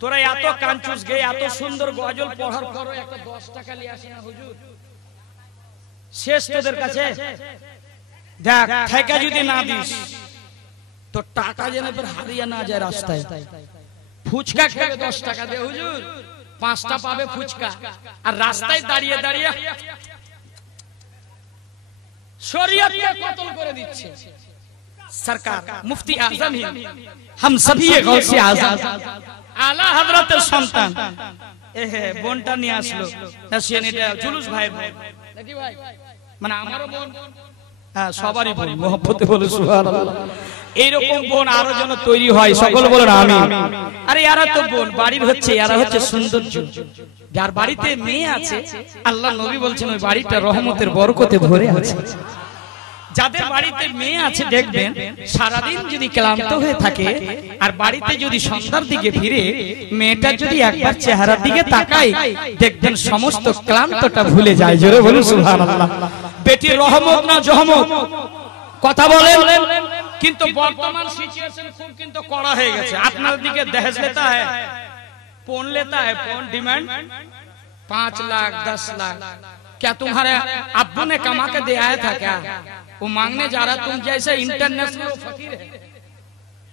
তোরা এত কাঞ্চুস গে এত সুন্দর গজল পড়ার পরও একটা 10 টাকা নিয়ে আসে না হুজুর, শেষ তোদের কাছে। দেখ টাকা যদি না দিস তো টাকা যেন তোর হারিয়ে না যায় রাস্তায়। ফুচকা খেয়ে 10 টাকা দে হুজুর, 5টা পাবে ফুচকা, আর রাস্তায় দাঁড়িয়ে দাঁড়িয়ে শরীয়তকে কতল করে দিচ্ছে सरकार। मुफ्ती आजम ही हम सभी गौसे आजम आला हजरतेर सन्तान। এহে বোনটা নিয়ে আসলো নাসিয়ান, এটা জুলুস ভাইয়ের বোন নাকি ভাই, মানে আমারও বোন, হ্যাঁ সবারই বোন, মহব্বতে বলে সুবহানাল্লাহ। এইরকম বোন আরো যেন তৈরি হয়, সকল বলেন আমিন। আরে এরা তো বোন বাড়ির হচ্ছে, এরা হচ্ছে সৌন্দর্য। যার বাড়িতে মেয়ে আছে আল্লাহ নবী বলছেন ওই বাড়িটা রহমতের বরকতে ভরে আছে। যাদের বাড়িতে মেয়ে আছে দেখবেন সারাদিন যদি ক্লান্ত হয়ে থাকে আর বাড়িতে যদি সন্ধ্যার দিকে ফিরে মেয়েটা যদি একবার চেহারার দিকে তাকায় দেখবেন সমস্ত ক্লান্তটা ভুলে যায়। জোরে বলুন সুবহানাল্লাহ। বেটির রহমত না জহমত, কথা বলেন। কিন্তু বর্তমান সিচুয়েশন খুব কিন্তু কড়া হয়ে গেছে। আপনার দিকে দহেজ लेता है, पौन लेता है, पौन डिमांड 5 लाख 10 लाख। क्या तुम्हारे अब्बू ने कमा के दे आया था क्या? वो मांगने जा रहा, तुम जैसे इंटरनेशनल फकीर है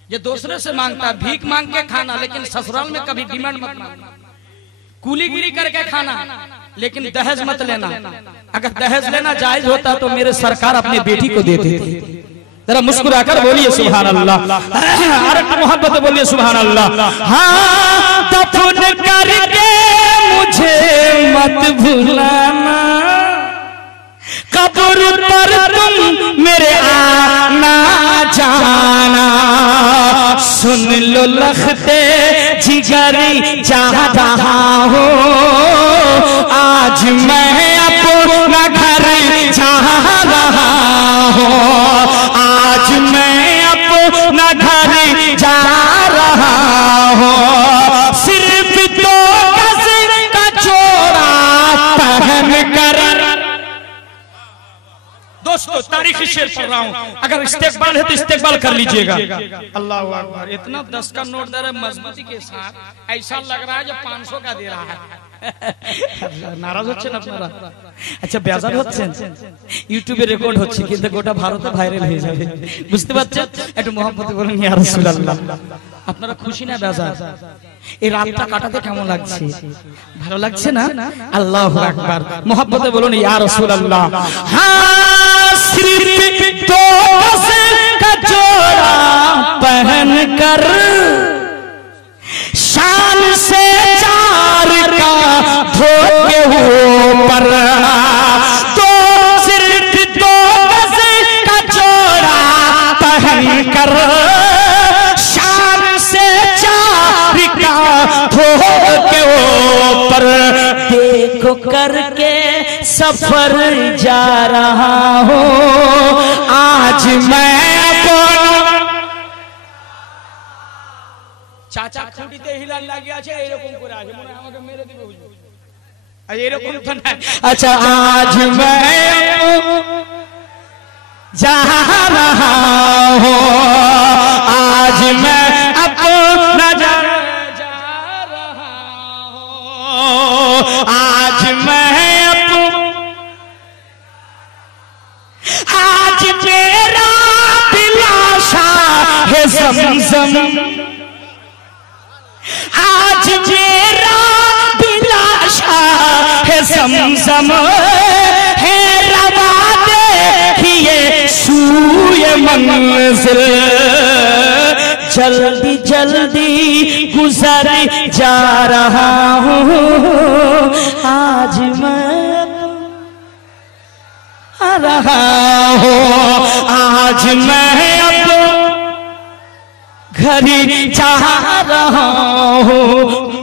ये दूसरे से मांगता, भीख मांग के खाना, लेकिन ससुराल में कभी डिमांड मत मांगना, कूलीगिरी करके खाना, लेकिन दहेज मत लेना। अगर दहेज लेना जायज होता तो मेरे सरकार अपनी बेटी को देते थे। जरा मुस्कुराकर बोलिए सुभान अल्लाह, अरे मोहब्बत बोलिए सुभान अल्लाह। हाँ दफन करके मुझे मत भुलाना, कब्र पर तुम मेरे आना जाना। सुन लो लखते जिगर जा रहा हूँ, आज मैं अपना घर जा रहा हूँ, आज मैं अपना घर जा रहा हूँ। सिर्फ 2 गज का चोड़ा पहन कर। दोस्तों तारीखी शेर पढ़ रहा हूँ, अगर इस्तेकबाल है तो इस्तेकबाल कर लीजिएगा। अल्लाह अकबर। इतना 10 का नोट दे रहा है मजबूती के साथ, ऐसा लग रहा है जो 500 का दे रहा है। নারাজ হচ্ছেন আপনারা? আচ্ছা বেজার হচ্ছেন? ইউটিউবে রেকর্ড হচ্ছে কিন্তু গোটা ভারতে ভাইরাল হয়ে যাবে, বুঝতে পারছেন? একটু মহব্বতে বলেন ইয়া রাসূলুল্লাহ। আপনারা খুশি না বেজার? এই রাতটা কাটাতে কেমন লাগছে? ভালো লাগছে না? আল্লাহু আকবার। মহব্বতে বলুন ইয়া রাসূলুল্লাহ। হ্যাঁ सिर्फ 2 गज का जोड़ा पहन कर, शान से 4 का धो के ऊपर, तो सिर्फ 2 गज का जोड़ा पहन कर, शान से 4 का धो के ऊपर, देखो करके सफर जा रहा हूँ, आज मैं চাচা খুঁটিতে হিলাল লাগিয়ে আছে এরকম করে আছে, মনে হয় আমাকে মেরে দিবে হুজুর। আর এরকম তো না। আচ্ছা আজ मैं जा रहा हूँ आज मैं अपना जा रहा हूँ आज मैं आज मेरा दिलासा है ज़मज़म आज मेरा दिलासा है ज़मज़म है रवा देखिए सूए मंजिल जल्दी जल्दी गुजर जा रहा हूँ आज मैं आ रहा हूँ आज मैं अब घर जा रहा हूँ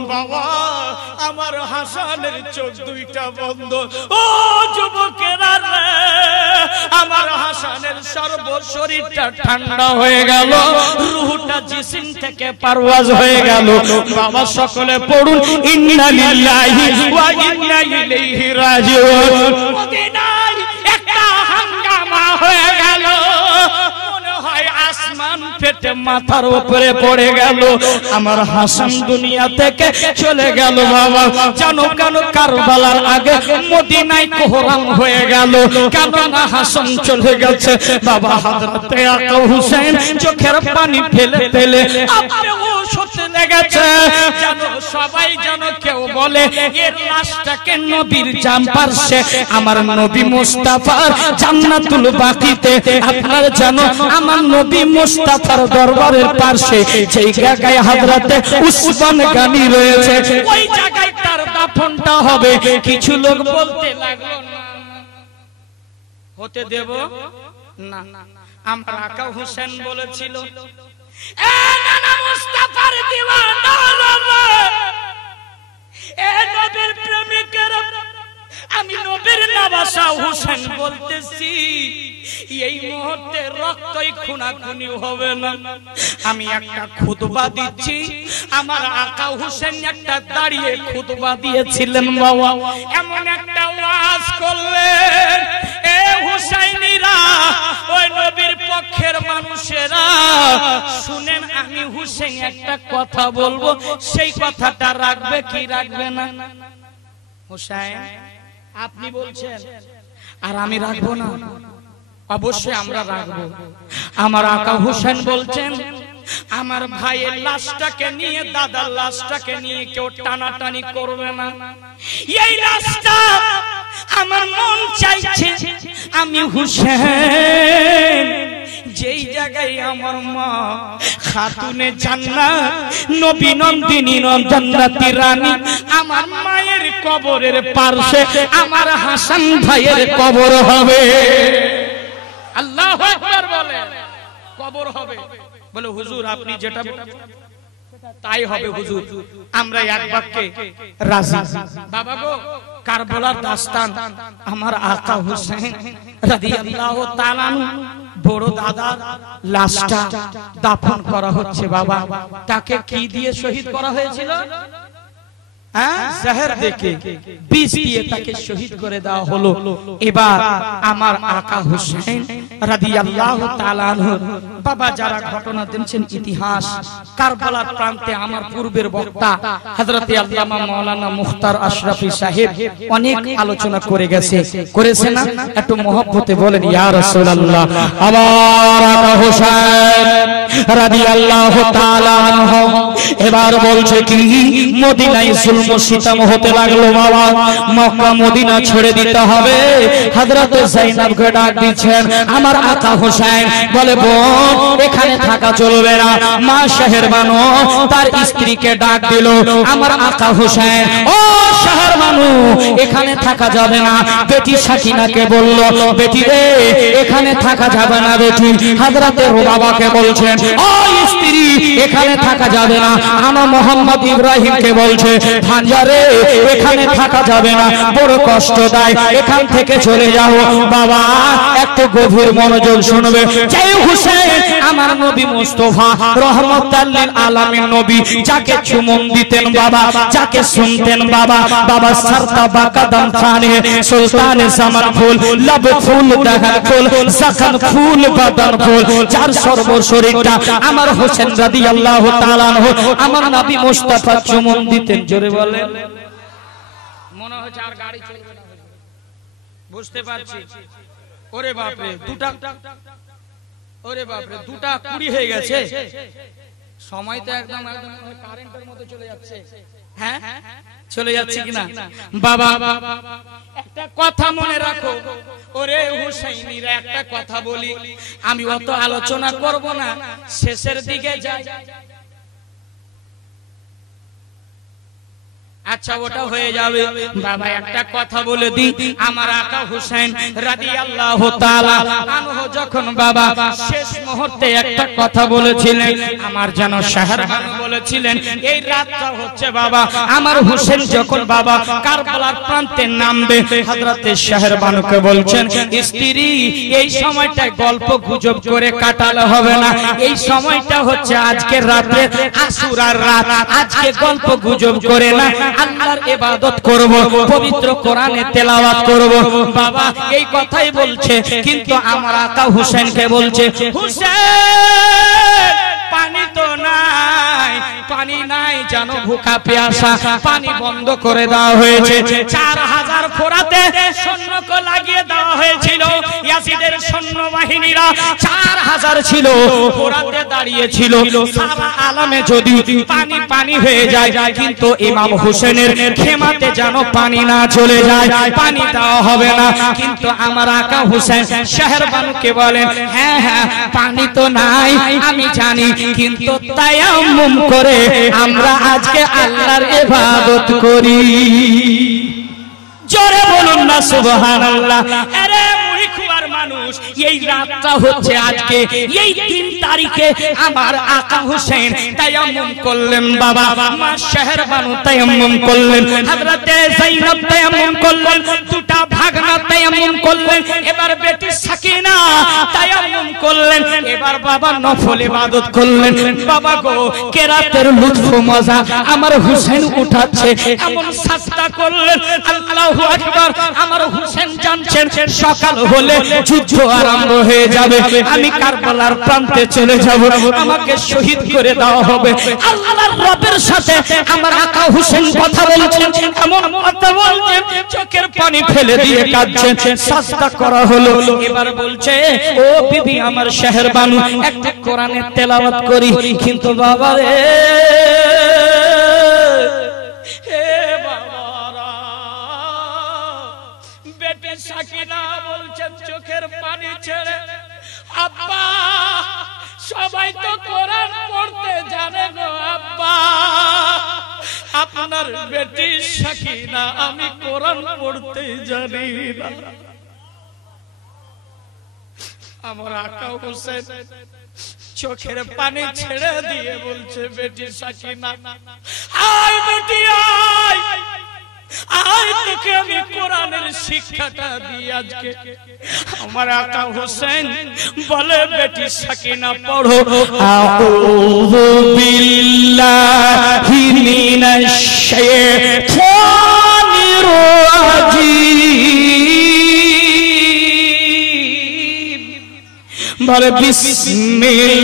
বাবা আমার হাসানের চোখ দুইটা বন্ধ ও যুবকেরা রে আমার হাসানের সর্ব শরীরটা ঠান্ডা হয়ে গেল রূহটা জিসিম থেকে পারওয়াজ হয়ে গেল বাবা সকলে পড়ুন ইন্না লিল্লাহি ওয়া ইন্না ইলাইহি রাজিউন মদিনায় একটা হাঙ্গামা হয়ে গেল মনে হয় আসমান ফেটে মাথার উপরে পড়ে গেল আমার হাসান দুনিয়া থেকে চলে গেল বাবা জানো কেন কারবালার আগে মদিনায় কোহরাম হয়ে গেল কেন না হাসান চলে গেছে বাবা হযরতে আকা হুসেন চোখের পানি ফেলে ফেলে আপনি ওষুধ লেগেছে জানো সবাই জানো কেউ বলে এর লাশটাকে নবীর জাম পারছে আমার নবী মুস্তাফার জান্নাতুল বাকিতে আপনারা জানো আমার নবী মুস্তাফার দরবারের পাশে যেই জায়গায় হযরতে উসমান গানি রয়েছে ওই জায়গায় তার দাফনটা হবে কিছু লোক বলতে লাগলো না হতে দেব না আমার আকা হুসেন বলেছিল এ নানা মুস্তাফার দিওয়ানা এ নবীর প্রেমিকেরা আমি নবীর নবাসা হুসেন বলতেছি এই মুহূর্তে রক্তই খুনাখুনি হবে না আমি একটা খুতবা দিচ্ছি আমার আকা হুসেন একটা দাঁড়িয়ে খুতবা দিয়েছিলেন বাবা এমন একটা ওয়াজ করলেন এ হুসাইনিরা ওই নবীর পক্ষের মানুষেরা শুনেন আমি হুসেন একটা কথা বলবো সেই কথাটা রাখবে কি রাখবে না হুসাইন আপনি বলছেন আর আমি রাখবো না অবশ্যই আমরা রাখবো আমার আকা হুসেন বলছেন আমার ভাইয়ের লাশটাকে নিয়ে দাদার লাশটাকে নিয়ে কেউ টানাটানি করবে না এই লাশটা আমার মন চাইছে আমি হুসেন যেই জায়গায় আমার মা খাতুনে জান্নাত নবী নন্দিনী জান্নাতি রানী আমার মায়ের কবরের পাশে আমার হাসান ভাইয়ের কবর হবে আল্লাহু আকবার বলে কবর হবে বলে হুজুর আপনি যেটা তাই হবে হুজুর আমরা এক বাক্যে রাজি বাবা গো কারবালার দাস্তান আমার আকা হুসেন রাদিয়াল্লাহু তাআলা বড় দাদার লাশটা দাফন করা হচ্ছে বাবা তাকে কি দিয়ে শহীদ করা হয়েছিল জহর দেখে বিষ দিয়ে তাকে শহীদ করে দেওয়া হলো এবার আমার আকা হুসেন রাদিয়াল্লাহু তাআলা আনহু বাবা যারা ঘটনা দিয়েছেন ইতিহাস কারবালার প্রান্তে আমার পূর্বের বক্তা হযরত আল্লামা মাওলানা মুখতার আশরাফি সাহেব অনেক আলোচনা করে গেছে করেছে না একটু মহব্বতে বলেন ইয়া রাসূলুল্লাহ আমার আকা হুসেন রাদিয়াল্লাহু তাআলা আনহু এবার বলছে কি মদিনায় জুলম সিতম হতে লাগলো বাবা মক্কা মদিনা ছেড়ে দিতে হবে হযরত যায়েনবকে ডাক দিচ্ছেন আমার আকা হুসেন বলে বোন এখানে থাকা চলবে না মা শাহেরবানু তার স্ত্রীকে ডাক দিল আমার আকা হুসেন ও শাহেরবানু এখানে থাকা যাবে না বেটি সাকিনাকে বলল বেটি রে এখানে থাকা যাবে না বেটি হযরত রুবাবাকে বলছেন ও স্ত্রী এখানে থাকা যাবে না আমার মোহাম্মদ ইব্রাহিমকে বলছে ভাঞ্জারে এখানে থাকা যাবে না, বড় কষ্ট দেয়, এখান থেকে চলে যাও। বাবা একটু গভীর মনোযোগ শুনবে। জয় হুসেন আমার নবী মুস্তাফা রহমাতুল লিল আলামিন নবী, যাকে চুমন দিতেন বাবা, যাকে শুনতেন বাবা, বাবা সরতা বাকাদম খানে সুলতান জামান ফুল লব ফুল দহন ফুল সখন ফুল বদন ফুল, যার সর্ব শরীরটা আমার হোসেন রাদিয়াল্লাহু তাআলা আনহু আমার নবী মুস্তাফা চুমন দিতেন। জোরে বলে। মনে হচ্ছে আর গাড়ি চলবে না, বুঝতে পারছি। ওরে বাপরে দুটা, ওরে বাপরে দুটা 20 হয়ে গেছে, সময় তো একদম একদম কারেন্টের মতো চলে যাচ্ছে। হ্যাঁ চলে যাচ্ছে কিনা বাবা? একটা কথা মনে রাখো, ওরে হুসাইনিরা একটা কথা বলি, আমি অত আলোচনা করব না, শেষের দিকে যাই। আচ্ছা ওটা হয়ে যাবে বাবা। একটা কথা বলে দিই, আমার আকা হুসেন রাদিয়াল্লাহু তাআলা আনহু যখন বাবা শেষ মুহূর্তে একটা কথা বলেছিলেন, আমার যেন শাহরবানু বলেছিলেন, এই রাতটা হচ্ছে বাবা আমার হুসেন যখন বাবা কারবালার প্রান্তে নামবে, হযরতে শাহরবানুকে বলছেন, স্ত্রী এই সময়টায় গল্প গুজব করে কাটালে হবে না, এই সময়টা হচ্ছে আজকের রাতে আশুরার রাত, আজকে গল্প গুজব করে না, আল্লাহর ইবাদত করব, পবিত্র কোরআনে তেলাওয়াত করব। বাবা এই কথাই বলছে, কিন্তু আমার আকা হুসেনকে বলছে, হুসেন পানি তো নাই, পানি নাই জানো, ভুকা পেয়াসা, পানি বন্ধ করে দেওয়া হয়েছে। 4000 ফোরাতে সৈন্যকে লাগিয়ে দেওয়া হয়েছিল, ইয়াজিদের সৈন্য বাহিনীরা 4000 ছিল, ফোরাতে দাঁড়িয়ে ছিল। সারা আলামে যদি পানি পানি হয়ে যায়, কিন্তু ইমাম হোসেনের খেমাতে যেন পানি না চলে যায়, পানি দেওয়া হবে না। কিন্তু আমার আকা হোসেন শাহরবানুকে বলেন, হ্যাঁ হ্যাঁ পানি তো নাই আমি জানি, কিন্তু তায়াম্মুম করে আমরা আজকে আল্লাহর ইবাদত করি। জোরে বলুন না সুবহানাল্লাহ। আরে মুড়ি খাওয়ার মানুষ, এই রাতটা হচ্ছে আজকে, এই 3 তারিখে আমার আকা হোসেন তায়াম্মুম করলেন বাবা, মা শাহরবানু তায়াম্মুম করলেন, হযরতে যায়েনব তায়াম্মুম করলেন, দুটা ভাগনা তায়াম্মুম করলেন, এবার বেটি সাকিনা তায়াম্মুম করলেন, এবার বাবা নফল ইবাদত করলেন। বাবা গো কেরাতের লুৎফ মজা আমার হোসেন উঠাচ্ছে, এমন সাজদা করলেন, আল্লাহু আকবার। আমার হোসেন জানছেন সকাল হলে যুদ্ধ আরম্ভ হয়ে যাবে, আমি কারবালার প্রান্তে চলে যাব, আমাকে শহীদ করে দেওয়া হবে। আল্লাহর রবের সাথে আমার আকা হোসেন কথা বলছেন, এমন কথা বলছেন চোখের পানি ফেলে দিয়ে কাঁদছেন। সাজদা করা হলো, এবার বলছে, ও বিবি আমার শাহরবানু একটা কোরআনের তেলাওয়াত করি। কিন্তু বাবা রে, সাকিনা বলছেন চোখের পানি ছেড়ে, আব্বা সবাই তো কোরআন পড়তে জানে গো আব্বা, আপনার বেটি সাকিনা আমি কোরআন পড়তে জানি না। আমার আকা হোসেন চোখের পানি ছেড়ে দিয়ে বলছে, বেটি সাকিনা আয় বেটি আয়, আয় তোকে আমি কোরআনের শিক্ষাটা দিই আজকে। আমার আকা হোসেন বলে, বেটি সাকিনা পড়ো, আউযু বিল্লাহি মিনাশ শাইতানির রাজীম, বলে বিসমিল্লাহির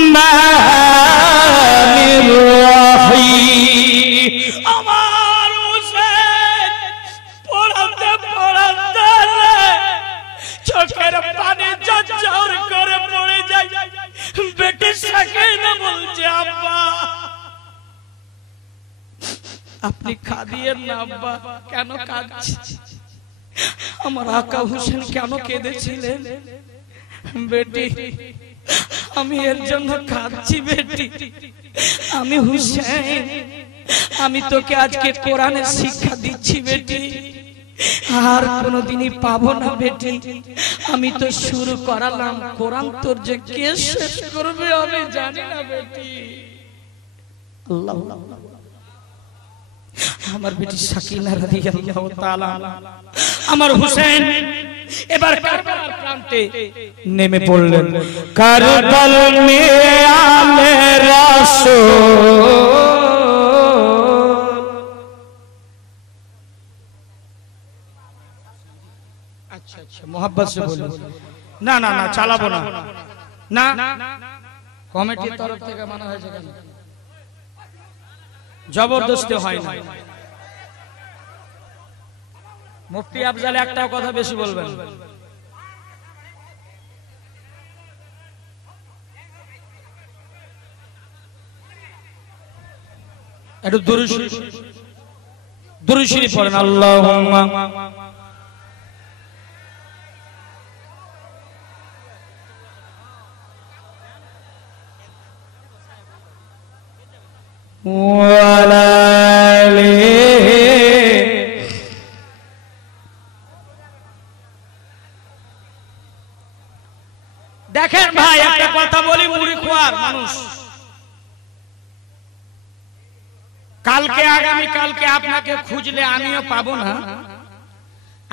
রাহমানির রাহিম। আমার হোসেন পড়াতে পড়াতে চোখের পানি ঝরঝর করে পড়ে যায়। বেটি সাকিনা বলছে, আব্বা আপনি কাঁদিয়েন না আব্বা। কেন কাঁদছি? আমার আকা হোসেন কেন কেঁদেছিলেন? বেটি আমি এর জন্য কাঁদছি বেটি, আমি হুসেন, আমি তোকে আজকে কোরআনের শিক্ষা দিচ্ছি বেটি, আর কোনদিনই পাবো না বেটি। আমি তো শুরু করালাম, কোরআন তোর যে কে শেষ করবে আমি জানি না বেটি। আল্লাহ আমার বেটি সাকিনা রাদিয়াল্লাহু তাআলা আমার হুসেন এবার কারবালার প্রান্তে নেমে পড়লেন। কারবাল মে আলে রাসূল আচ্ছা আচ্ছা মোহাব্বত সে বলুন। না না না চালাবো না, না কমিটির তরফ থেকে মানা হয়েছে কেন? জবরদস্তি হয় না। মুফতি আফজাল একটাও কথা বেশি বলবেন। একটু দুরূদ শরীফ পড়েন। আল্লাহুম্মা ওয়ালা দেখেন ভাই একটা কথা বলি, মুড়ি খোয়ার মানুষ কালকে আগামী কালকে আপনাকে খুঁজলে আমিও পাবো না,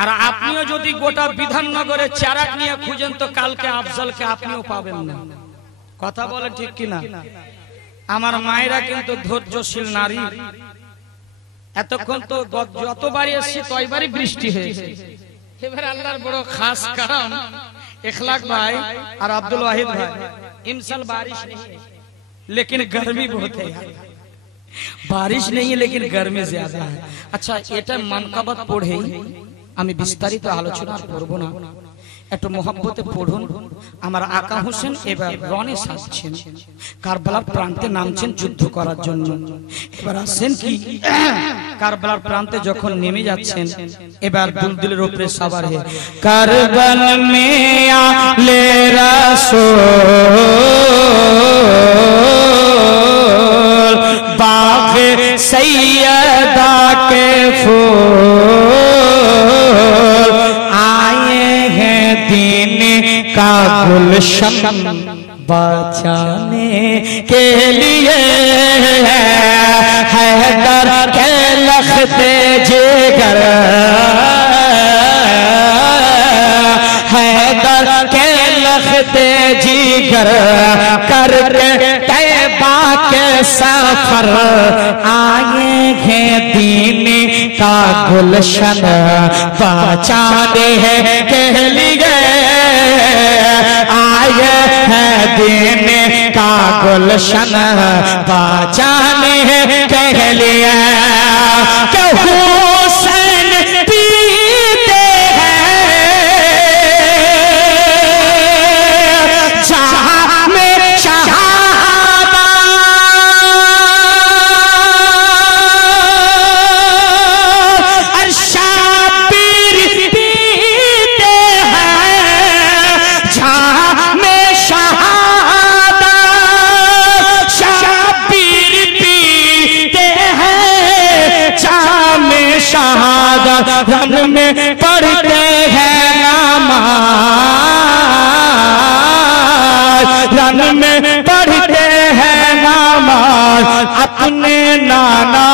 আর আপনিও যদি গোটা বিধাননগরে চারাক নিয়ে খুঁজেন তো কালকে আফজলকে আপনিও পাবেন না। কথা বলেন ঠিক কিনা? আমার মায়েরা কিন্তু ধৈর্যশীল নারী। এতক্ষণ তো যতবারই এসেছি ততবারই বৃষ্টি হয়েছে। এবার আল্লাহর বড় খাস কারণ इखलाक भाई और अब्दुल वाहिद भाई इन साल बारिश नहीं है लेकिन गर्मी बहुत है यार। बारिश नहीं है लेकिन गर्मी ज्यादा है। अच्छा এটা মানকাবাত পড়ে আমি বিস্তারিত আলোচনা করব না, একটু মোহাব্বতে পড়ুন। আমার আকা হোসেন এবার রণে সাজছেন, কারবালার প্রান্তে নামছেন যুদ্ধ করার জন্য। এবার আসেন কি কারবালার প্রান্তে যখন নেমে যাচ্ছেন এবার দুলদুলের উপরে সওয়ার হয়ে কারবাল মে আলে রাসূল বাগে সৈয়দা কে ফুল आए हैं दीन का गुलशन बचाने के लिए हैदर के लखते जिगर हैदर के लखते जिगर करके तैबा के सफर आए हैं दीन का गुलशन बचाने के लिए आए हैं दीन का गुलशन बचाने के लिए। क्या हुसैन पीते हैं जहां में शहादा शाबिर पीते हैं जहां में शहादा शाबिर पीते हैं जहां में शहादा रन में पढ़ते हैं नमाज रन में पढ़ते हैं नमाज अपने नाना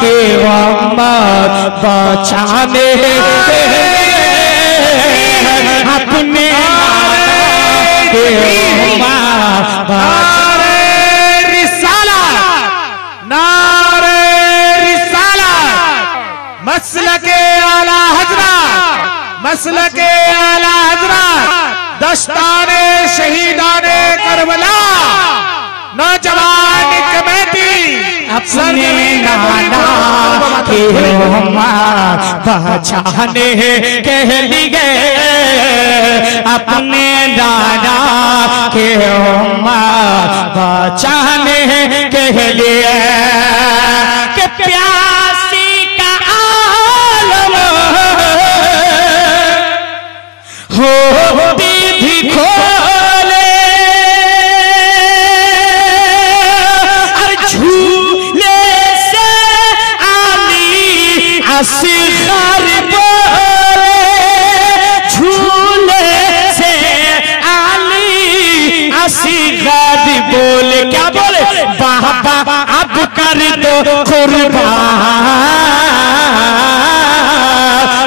के उम्मत बचाने के अपने नाना के उम्मत नारे रिसालत, नारे रिसालत, मसलके आला हजरत, मसलके आला हजरत, दस्ताने शहीदाने करबला, नौजवान कमेटी अपने नाना के उम्मत बचाने के लिए अपने नाना के उम्मत बचाने के लिए कि प्यासी का आलम हो भी खोले और झूले से आली असगर बोले झूले से आली असगर बोले क्या बोले बाबा अब कर दो कुर्बान,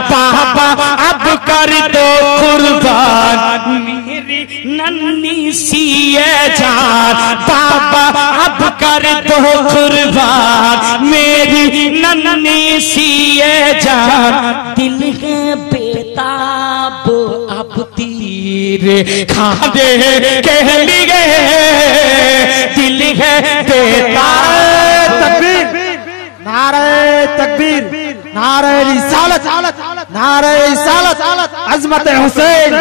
बाबा अब कर दो कुर्बान मेरी नन्ही सी ये जान, बाबा अब कर दो कुर्बान मेरी नन्ही सी ये जान। दिल है बेताब अब तीर खाने के लिए, दिल है बेताब। तकबीर, नारे तकबीर, नारे रिसालत, नारे रिसालत, अजमत हुसैन,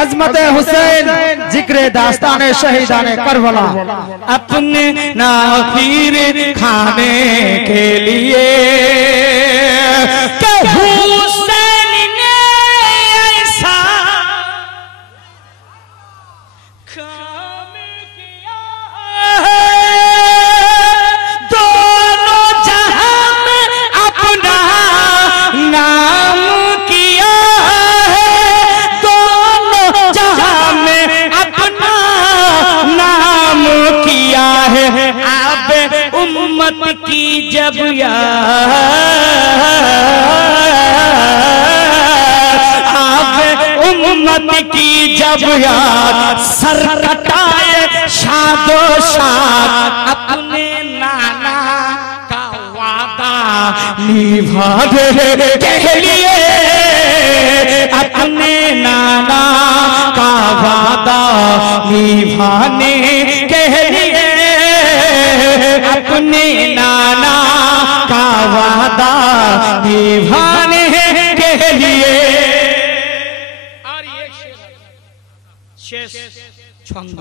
अजमत हुसैन, जिक्र दास्ताने शहीदाने करबला। अपने नाखीर खाने के लिए क्या हुसैन ने ऐसा काम किया है, दोनों जहां में अपना नाम किया है, दोनों जहां में अपना नाम किया है। आप उम्मत की जब आप उम्मत की जब याद सर कटाए शादो शाद, अपने नाना का वादा निभाने के लिए, अपने नाना का वादा निभाने के लिए, अपने नाना का वादा निभाने के लिए। और ये शेर छंद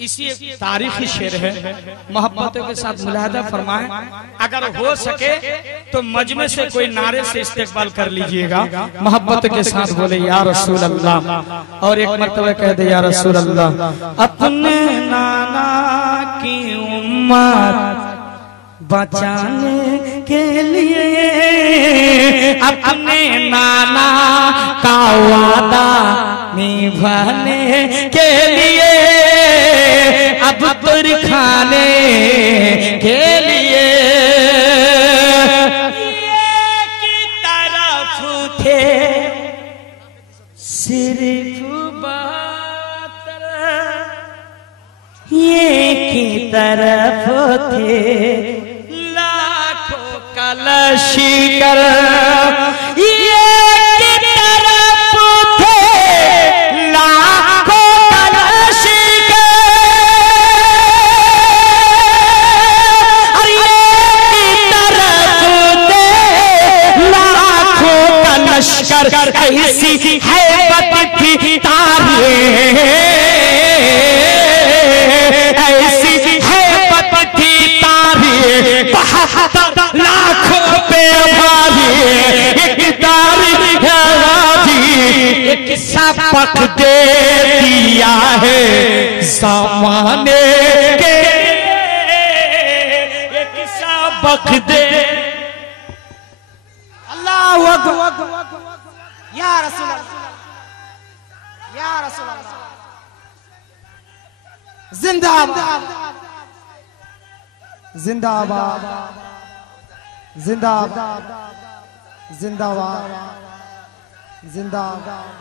इसी एक तारीखी शेर है, मोहब्बतों के साथ मुलाहदा फरमाएं। अगर हो सके तो मजमे से कोई नारे से इस्तेकबाल कर लीजिएगा, मोहब्बत के साथ बोले या रसूल अल्लाह, और एक मर्तबा कह दे या रसूल अल्लाह। अपने नाना की उम्मत बचाने के लिए, अपने नाना का वादा निभाने के लिए, अब तुर खाने के लिए की तरफ थे सिर्फ बात, ये की तरफ थे लाखों कलशिकर, ये की तरफ थे लाखों कलशिकर, और ये की तरफ थे लाखों कलशिकर। ऐसी हैबत थी तारीख, ऐसी हैबत थी तारीख, 72 लाखों पे भारी एक तारीख है राजी, एक सबक दे दिया है ज़माने के, एक सबक दे। अल्लाहु अकबर, या रसूल अल्लाह, या रसूल अल्लाह, जिंदाबाद, जिंदाबाद, जिंदाबाद, जिंदाबाद, जिंदाबाद।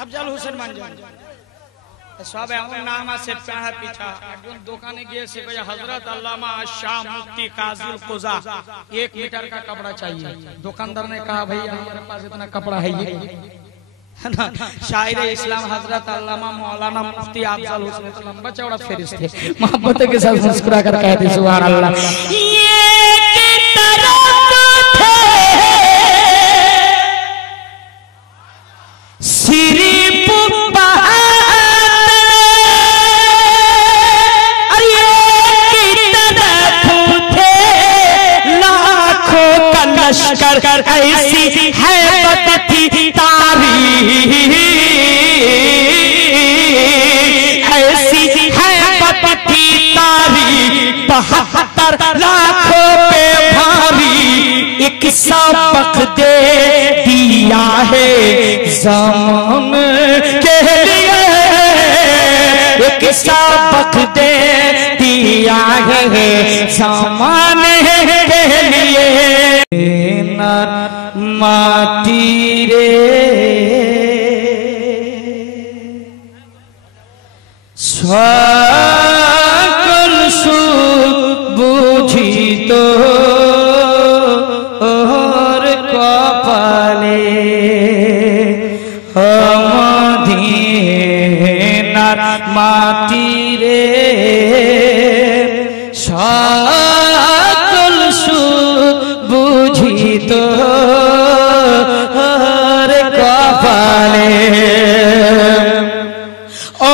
अफजल हुसैन मांझान सब এমন নাম আছে পেড়া পিছা একজন দোকানে গিয়ে সে কহে হযরত আল্লামা शाह मुफ्ती काजुल कुजा 1 मीटर का कपड़ा चाहिए। दुकानदार ने कहा भैया हमारे पास इतना कपड़ा है ये, है ना। शायर इस्लाम हजरत अल्लामा मौलाना मुफ्ती अफजल हुसैन तो लंबा चौड़ा फरिश्ते मोहब्बत के साथ मुस्कुरा कर कहते सुभान अल्लाह। ये की तरफ थे सिर्फ लश्कर, ऐसी हैबत थी तारीख, ऐसी हैबत थी तारीख, 72 लाखों पे भारी एक सबक दे दिया है ज़माने के लिए, एक सबक दे दिया মাটি রে সকল সুখ বুঝিত ওর কপালে মদিনার মাটি রে সকল সুখ বুঝিত ওর কপালে ও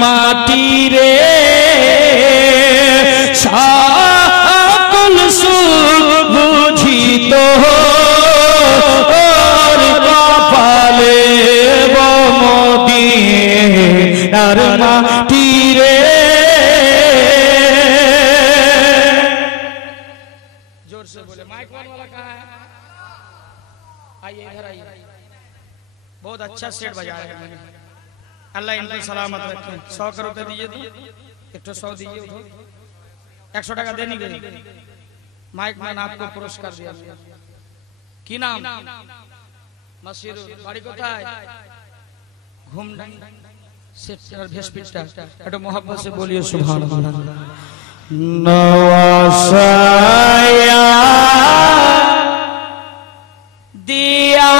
মাটি রে সকল সুখ বুঝিত ওর কপালে মদিনার মাটি রে। जोर से बोले माइक वाला कहाँ है? आइए इधर आइए। बहुत अच्छा सेट बजाया है मैंने। अल्लाह इनको सलामत रखे। 100 रुपए दीजिए तो 100 दीजिए उधर 100 টাকা देनी गई माइक मैन आपको पुरस्कार दिया की नाम मसीर बाड़ी कोথায় घूमडंग सेक्टर भेसपिटा একটু मोहब्बत से बोलिए सुभान अल्लाह। नवासाया दिया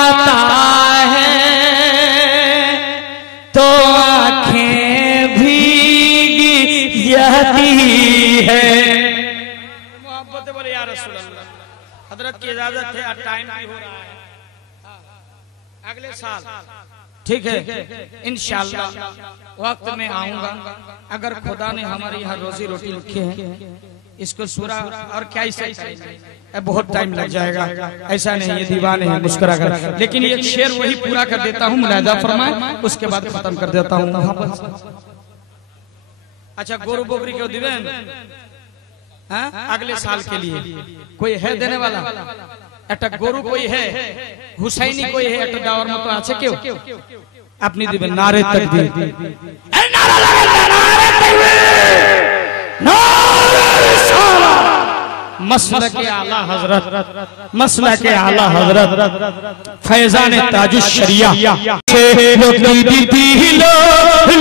है तो आँखें भीगी जाती है। मोहब्बत बोले या रसूल अल्लाह। हजरत की इजाजत है और टाइम भी हो रहा है अगले साल ठीक है इंशाअल्लाह वक्त में आऊंगा अगर खुदा ने हमारे यहाँ रोजी रोटी लिखी है इसको सूरा और क्या इसे बहुत टाइम लग जाएगा ऐसा नहीं ये दीवाने हैं मुस्कुरा कर लेकिन ये शेर वही पूरा कर देता हूँ मुलाहिजा फरमाए उसके बाद खत्म कर देता हूँ। अच्छा गोरु बोबरी क्यों दिवेन अगले साल के लिए कोई है देने वाला একটা গরু কই है হুসাইনি কই है একটা দেওয়ার মতো আছে কেউ আপনি দিবেন নারে তাকবীর এই নারা লাগান নারে তাকবীর নারে রিসালাত मसलक आला हजरत मसलक आला हजरत फैजान ताजुश शरिया लोकी दिलो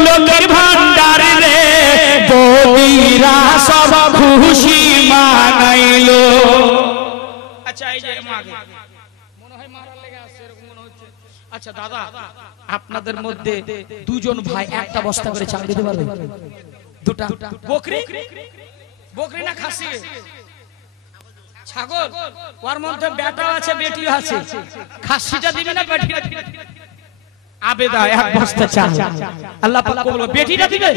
लोकेर भांडार रे बोबीरा सब खुशी मानाइलो। अच्छा এই যে মাগে মনে হয় মারার লেগে আছে এরকম মনে হচ্ছে। আচ্ছা দাদা আপনাদের মধ্যে দুজন ভাই একটা বস্তা করে চাল দিতে পারবে? দুটা বকরি বকরি না খাসি ছাগল ওর মধ্যে বেটা আছে বেটিও আছে খাসিটা দিবে না বেটিটা দিবে? আবেদা এক বস্তা চাল আল্লাহ পাক কবুল করবে। বেটিটা দিবে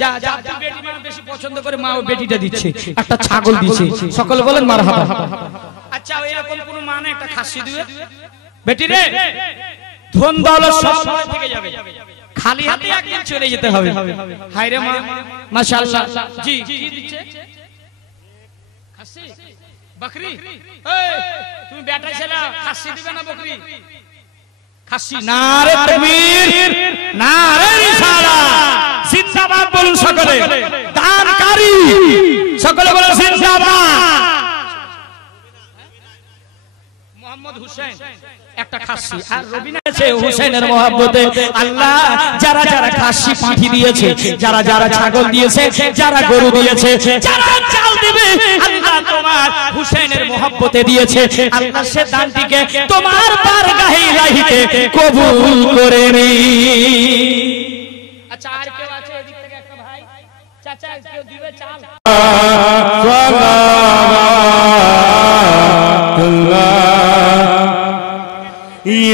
যা যা বেটি মানে বেশি পছন্দ করে মা ও বেটিটা দিচ্ছে একটা ছাগল দিয়েছে সকলে বলেন মারহাবা। আচ্ছা এরকম কোন মানে একটা খাসি দিবে বেটি রে ধন দৌলত সব সময় থেকে যাবে খালি হাতে একদিন চলে যেতে হবে। হায় রে মা মাশাআল্লাহ জি কি দিচ্ছে খাসি बकरी তুমি বেটা ছেলে খাসি দিবে না বকরি খাসি নারে তাকবীর নারে রিসালাত জিন্দাবাদ বলুন সকলে দানকারী সকলে বলেন জিন্দাবাদ। মোহাম্মদ হোসেন একটা খাসি আর রবিনা আছে হোসেনের মহব্বতে আল্লাহ যারা যারা খাসি পাঠি দিয়েছে যারা যারা ছাগল দিয়েছে যারা গরু দিয়েছে যারা চাল দিবে আল্লাহ তোমার হোসেনের মহব্বতে দিয়েছে আল্লাহ সে দানটিকে তোমার বারগাহে ইলাহিতে কবুল করে নি। আচ্ছা আর কেউ আছে এদিক থেকে একটা ভাই চাচা কেউ দিবে চাল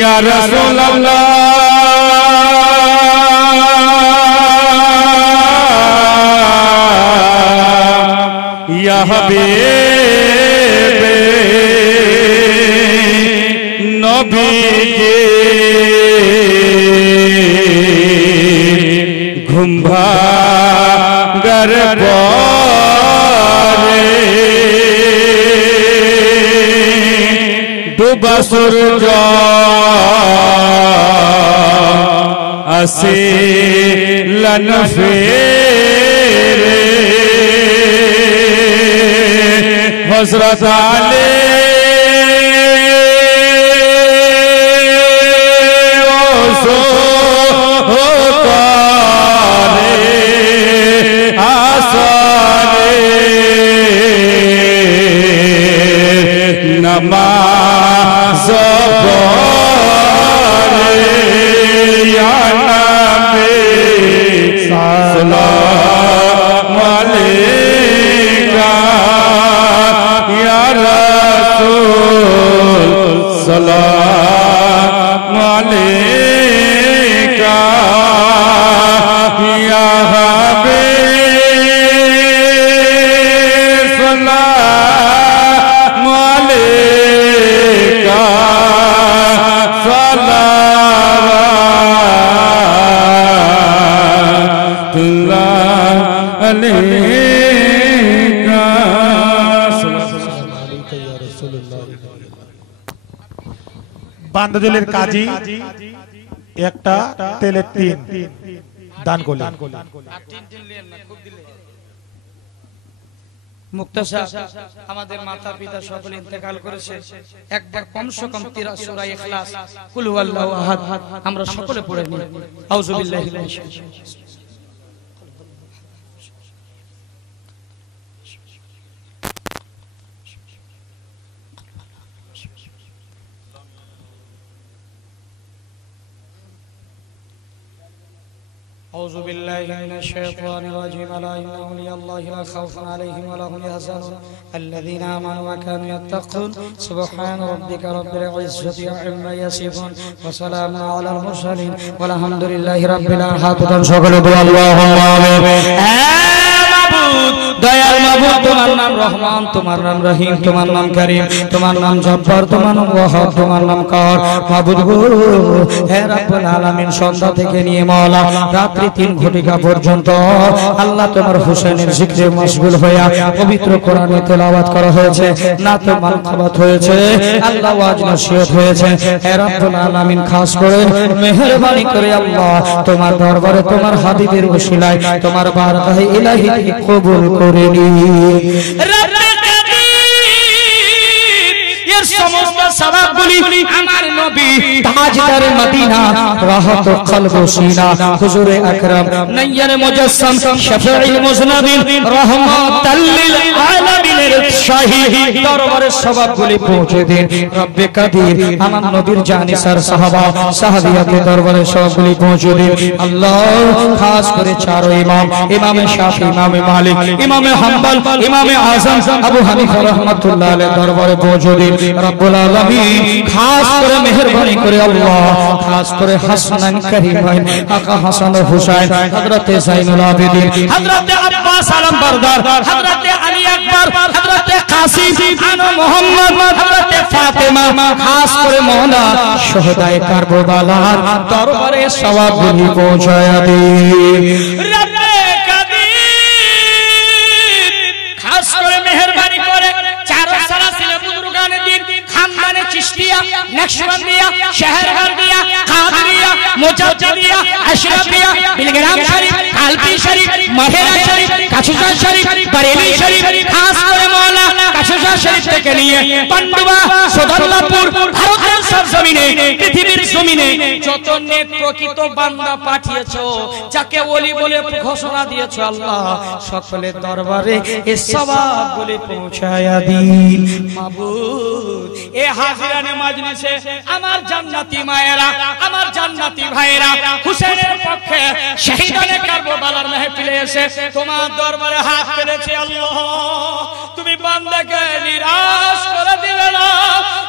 या रसूल अल्लाह নবীজি ঘুম ভাঙার পরে ডুবা সূর্য আসিলেন ফিরে হযরত আলী नमाज़ पढ़े या नबी सलाम अलैका या रसूल सलाम अलैका या हबीब सलाम अलैका सलावतुल्लाह अलैका বান্দাজলের কাজী একটা তেলের টিন দান করলেন। মুক্তাসা আমাদের মাতা পিতা সকলে ইন্তেকাল করেছে, একবার কমসে কম 13 সূরা ইখলাস কুল হুয়াল্লাহু আহাদ আমরা সকলে পড়ে নিই। আউযু বিল্লাহি মিনাশ শাইতানির রাজিম। أعوذ بالله من الشيطان الرجيم ألا إن أولياء الله لا خوف عليهم ولا هم يحزنون الذين آمنوا وكانوا يتقون سبحان ربك رب العزة عما يصفون وسلام على المرسلين والحمد لله رب العالمين সকল দোয়া আল্লাহুম্মা আমিন। দয়াল মাবুদ তোমার নাম রহমান, তোমার নাম রহিম, তোমার নাম করিম, তোমার নাম জব্বার, তোমার নাম ওয়াহাব, তোমার নাম কাহার। মাবুদ গো হে রব্বুল আলামিন সন্ধ্যা থেকে নিয়ে মাওলা রাত্রি 3 ঘটিকা পর্যন্ত আল্লাহ তোমার হোসেনের জিকরে মশগুল হইয়া পবিত্র কোরআনে তেলাওয়াত করা হয়েছে, নাতে মানকাবাত হয়েছে, আল্লাহ ওয়াজ নসিহত হয়েছে। হে রব্বুল আলামিন খাস করে মেহেরবানি করে আল্লাহ তোমার দরবারে তোমার হাবিবের ওসিলায় তোমার বারগাহে ইলাহি কবুল করে নি। রব্বে কাদির এর সমস্ত সওয়াবগুলি আমার নবী তাজদার মদিনা রাহত কলব সিনা হুজুরে আকরাম নয়্যর মুজাসসাম শফীউল মুজনাবিন রাহমাতাল লিল আলামিনের শাহী দরবারে সওয়াবগুলি পৌঁছে দিন। রব্বে কাদির আমার নবীর জানিসার সাহাবা সাহাবিয়াদের দরবারে সওয়াবগুলি পৌঁছে দিন। আল্লাহ খাস করে চারো ইমাম, ইমামে শাফি, ইমামে মালিক, ইমামে হাম্বল, ইমামে আযম আবু হানিফা রাহমাতুল্লাহ আলাইহির দরবারে পৌঁছে দিন। রব্বুল আলামিন খাস করে মেহেরবানি করে আল্লাহ খাস করে হাসানান করিমাইন আকা হাসান ও হুসাইন, হযরতে যাইনুল আবেদিন, হযরতে আব্বাস আলম বরদার, হযরতে আলী আকবর, হযরতে কাসিম আনো মুহাম্মদ, হযরতে ফাতেমা, খাস করে মওলা শহীদায়ে কারবালার দরবারে সওয়াবগুলি পৌঁছায়া দিন। রব্বে কাদির খাস করে মেহেরবানি করে চার সালাসিলে বুজুর্গানে দিন খানদানে চিশতিয়া, নকশবন্দিয়া, শহরবন্দিয়া, কাদরিয়া, মুজাদ্দিদিয়া, আশরাফিয়া, বিলগ্রাম শরীফ, কালপি শরীফ, মহেরা শরীফ, কাশুসা শরীফ, বরেলি শরীফ, খাস করে মাওলা কাশুসা শরীফ থেকে নিয়ে পান্ডুয়া, সদরলাপুর, ভারতের সরজমিনে, পৃথিবীর জমিনে যত নেক প্রকৃত বান্দা পাঠিয়েছো, যাকে ওলি বলে ঘোষণা দিয়েছো আল্লাহ সকলের দরবারে এই সওয়াবগুলি পৌঁছায়া দিন। মাবুদ এ হাজিরানে মাজলিসে আমার জান্নাতি মায়েরা, আমার জান্নাতি ভাইয়েরা হুসেনের পক্ষে শহীদানে কারবালার মাহফিলে এসে তোমার দরবারে হাত পেলেছে আল্লাহ, তুমি বান্দাকে নিরাশ করে দিবে না।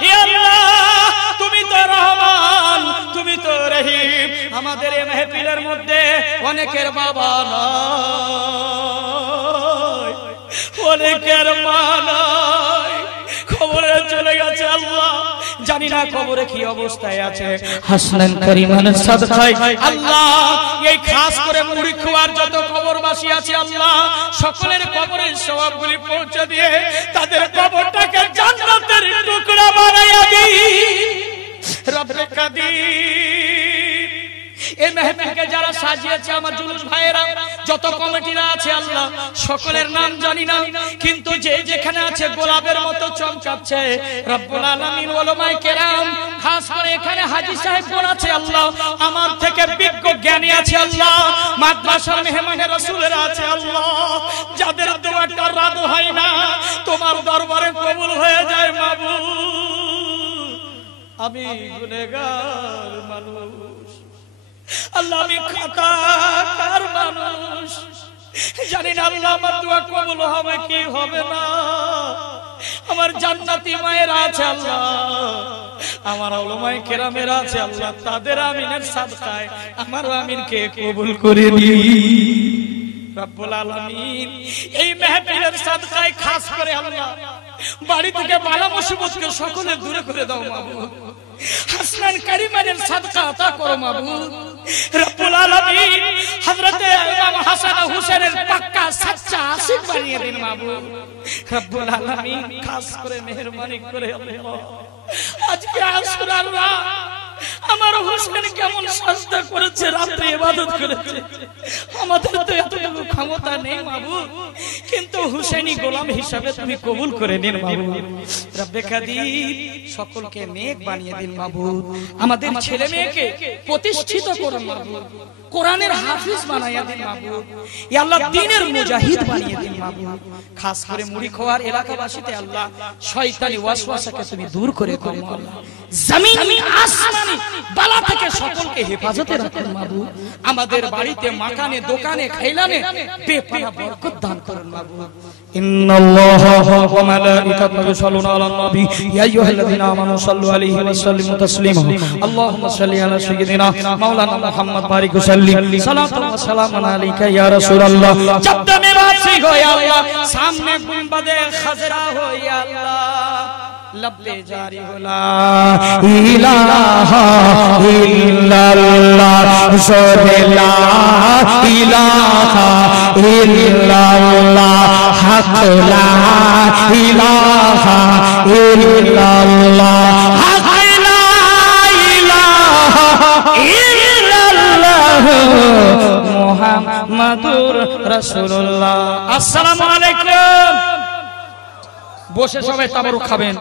হে আল্লাহ তুমি তো রহমান, তুমি তো রহিম। আমাদের এই মাহফিলের মধ্যে অনেকের বাবা নাই, অনেকের মা নাই, খবরে চলে গেছে আল্লাহ, জানি না কবরে কি অবস্থায় আছে। হাসনান কারিমানের সাদকায় আল্লাহ এই খাস করে মুড়ি খোয়ার যত কবরবাসী আছে আল্লাহ সকলের কবরের সওয়াবগুলি পৌঁছে দিয়ে তাদের কবরটাকে জান্নাতের টুকরা বানাইয়া দিন রব্বে কাদির। এই মেহফিলকে যারা সাজিয়েছে আমার জুলুস ভাইয়েরা যত কমিটিরা আছে আল্লাহ সকলের নাম জানি না, কিন্তু যে যেখানে আছে গোলাপের মতো চমকাচ্ছে রব্বুল আলামিন উলামায়ে কেরাম খাস করে এখানে হাজী সাহেবগণ আছে আল্লাহ আমার থেকে বিজ্ঞ জ্ঞানী আছে আল্লাহ মাদ্রাসার মেহমানে রাসূলেরা আছে আল্লাহ যাদের দোয়াটা রাদ হয় না তোমার দরবারে কবুল হয়ে যায় মাবুদ। আমি গুনাহগার মানুষ আল্লাহ, আমি খাতাকার মানুষ, জানি না আল্লাহ আমার দোয়া কবুল হবে কি হবে না। আমার জান্নাতি মায়ের আছে আল্লাহ, আমার উলামায়ে কেরামের আছে আল্লাহ, তাদের আমিনের সাদকায় আমার আমিনকে কবুল করে দিন রব্বুল আলামিন। এই মেহফিলের সাদকায় খাস করে আল্লাহ বাড়ি থেকে বালা মুসিবতকে সকলে দূরে করে দাও মাবুদ। হাসনান কারিমানের সাদকা আতা করো মাবুদ রব্বুল আলামিন। হযরত ইমাম হাসান হুসাইনের পাক্কা সচ্চা আশিক বানিয়ে দিন মাবুদ রব্বুল আলামিন। খাস করে মেহেরবানি করে আল্লাহ আজকে আশুরার রাত আমার হোসেন কেমন সাজদা করেছে, রাতে ইবাদত করেছে, আমাদের তো এতটুকু ক্ষমতা নেই মাবুদ, কিন্তু হুসেনি গোলাম হিসাবে তুমি কবুল করে নিন মাবুদ রব্বে কাদির। সকলকে নেক বানিয়ে দিন মাবুদ, আমাদের ছেলে মেয়েকে প্রতিষ্ঠিত করুন মাবুদ, কোরআনের হাফিজ বানাইয়া দিন মাবুদ, ইয়া আল্লাহ দ্বীনের মুজাহিদ বানিয়ে দিন মাবুদ। খাস করে মুড়ি খোয়ার এলাকাবাসীতে আল্লাহ শয়তানি ওয়াসওয়াসাকে তুমি দূর করে দাও আল্লাহ, জমিন আসমানি বালা থেকে সকলকে হেফাজতে রাখুন মাবুদ। আমাদের বাড়িতে মাকানে দোকানে খাইলানে বেপনা বরকত দান করুন মাবুদ। ইন্নাল্লাহা ওয়া মালাইকাতাহু ইউসাল্লুনা আলান নবী ইয়া আইয়ুহাল্লাযীনা আমানু সাল্লু আলাইহি ওয়া সাল্লিমু তাসলিমা আল্লাহুম্মা সাল্লি আলা সাইয়্যিদিনা মাওলানা মুহাম্মদ বারিক ওয়া সাল্লিম সালাতু ওয়া সালামু আলাইকা ইয়া রাসূলুল্লাহ। জব মেরা সিং হো ইয়া আল্লাহ, সামনে গুম্বদে খজরা হো ইয়া আল্লাহ, লব্বে জারি হো লা ইলাহা ইল্লাল্লাহ শুনে লা ইলাহা ইল্লাল্লাহ হক লা ইলাহা ইল্লাল্লাহ হক লা ইলাহা ইল্লাল্লাহ মুহাম্মাদুর রাসূলুল্লাহ। আসসালামু আলাইকুম। বসে সবাই তাবারুক খাবেন।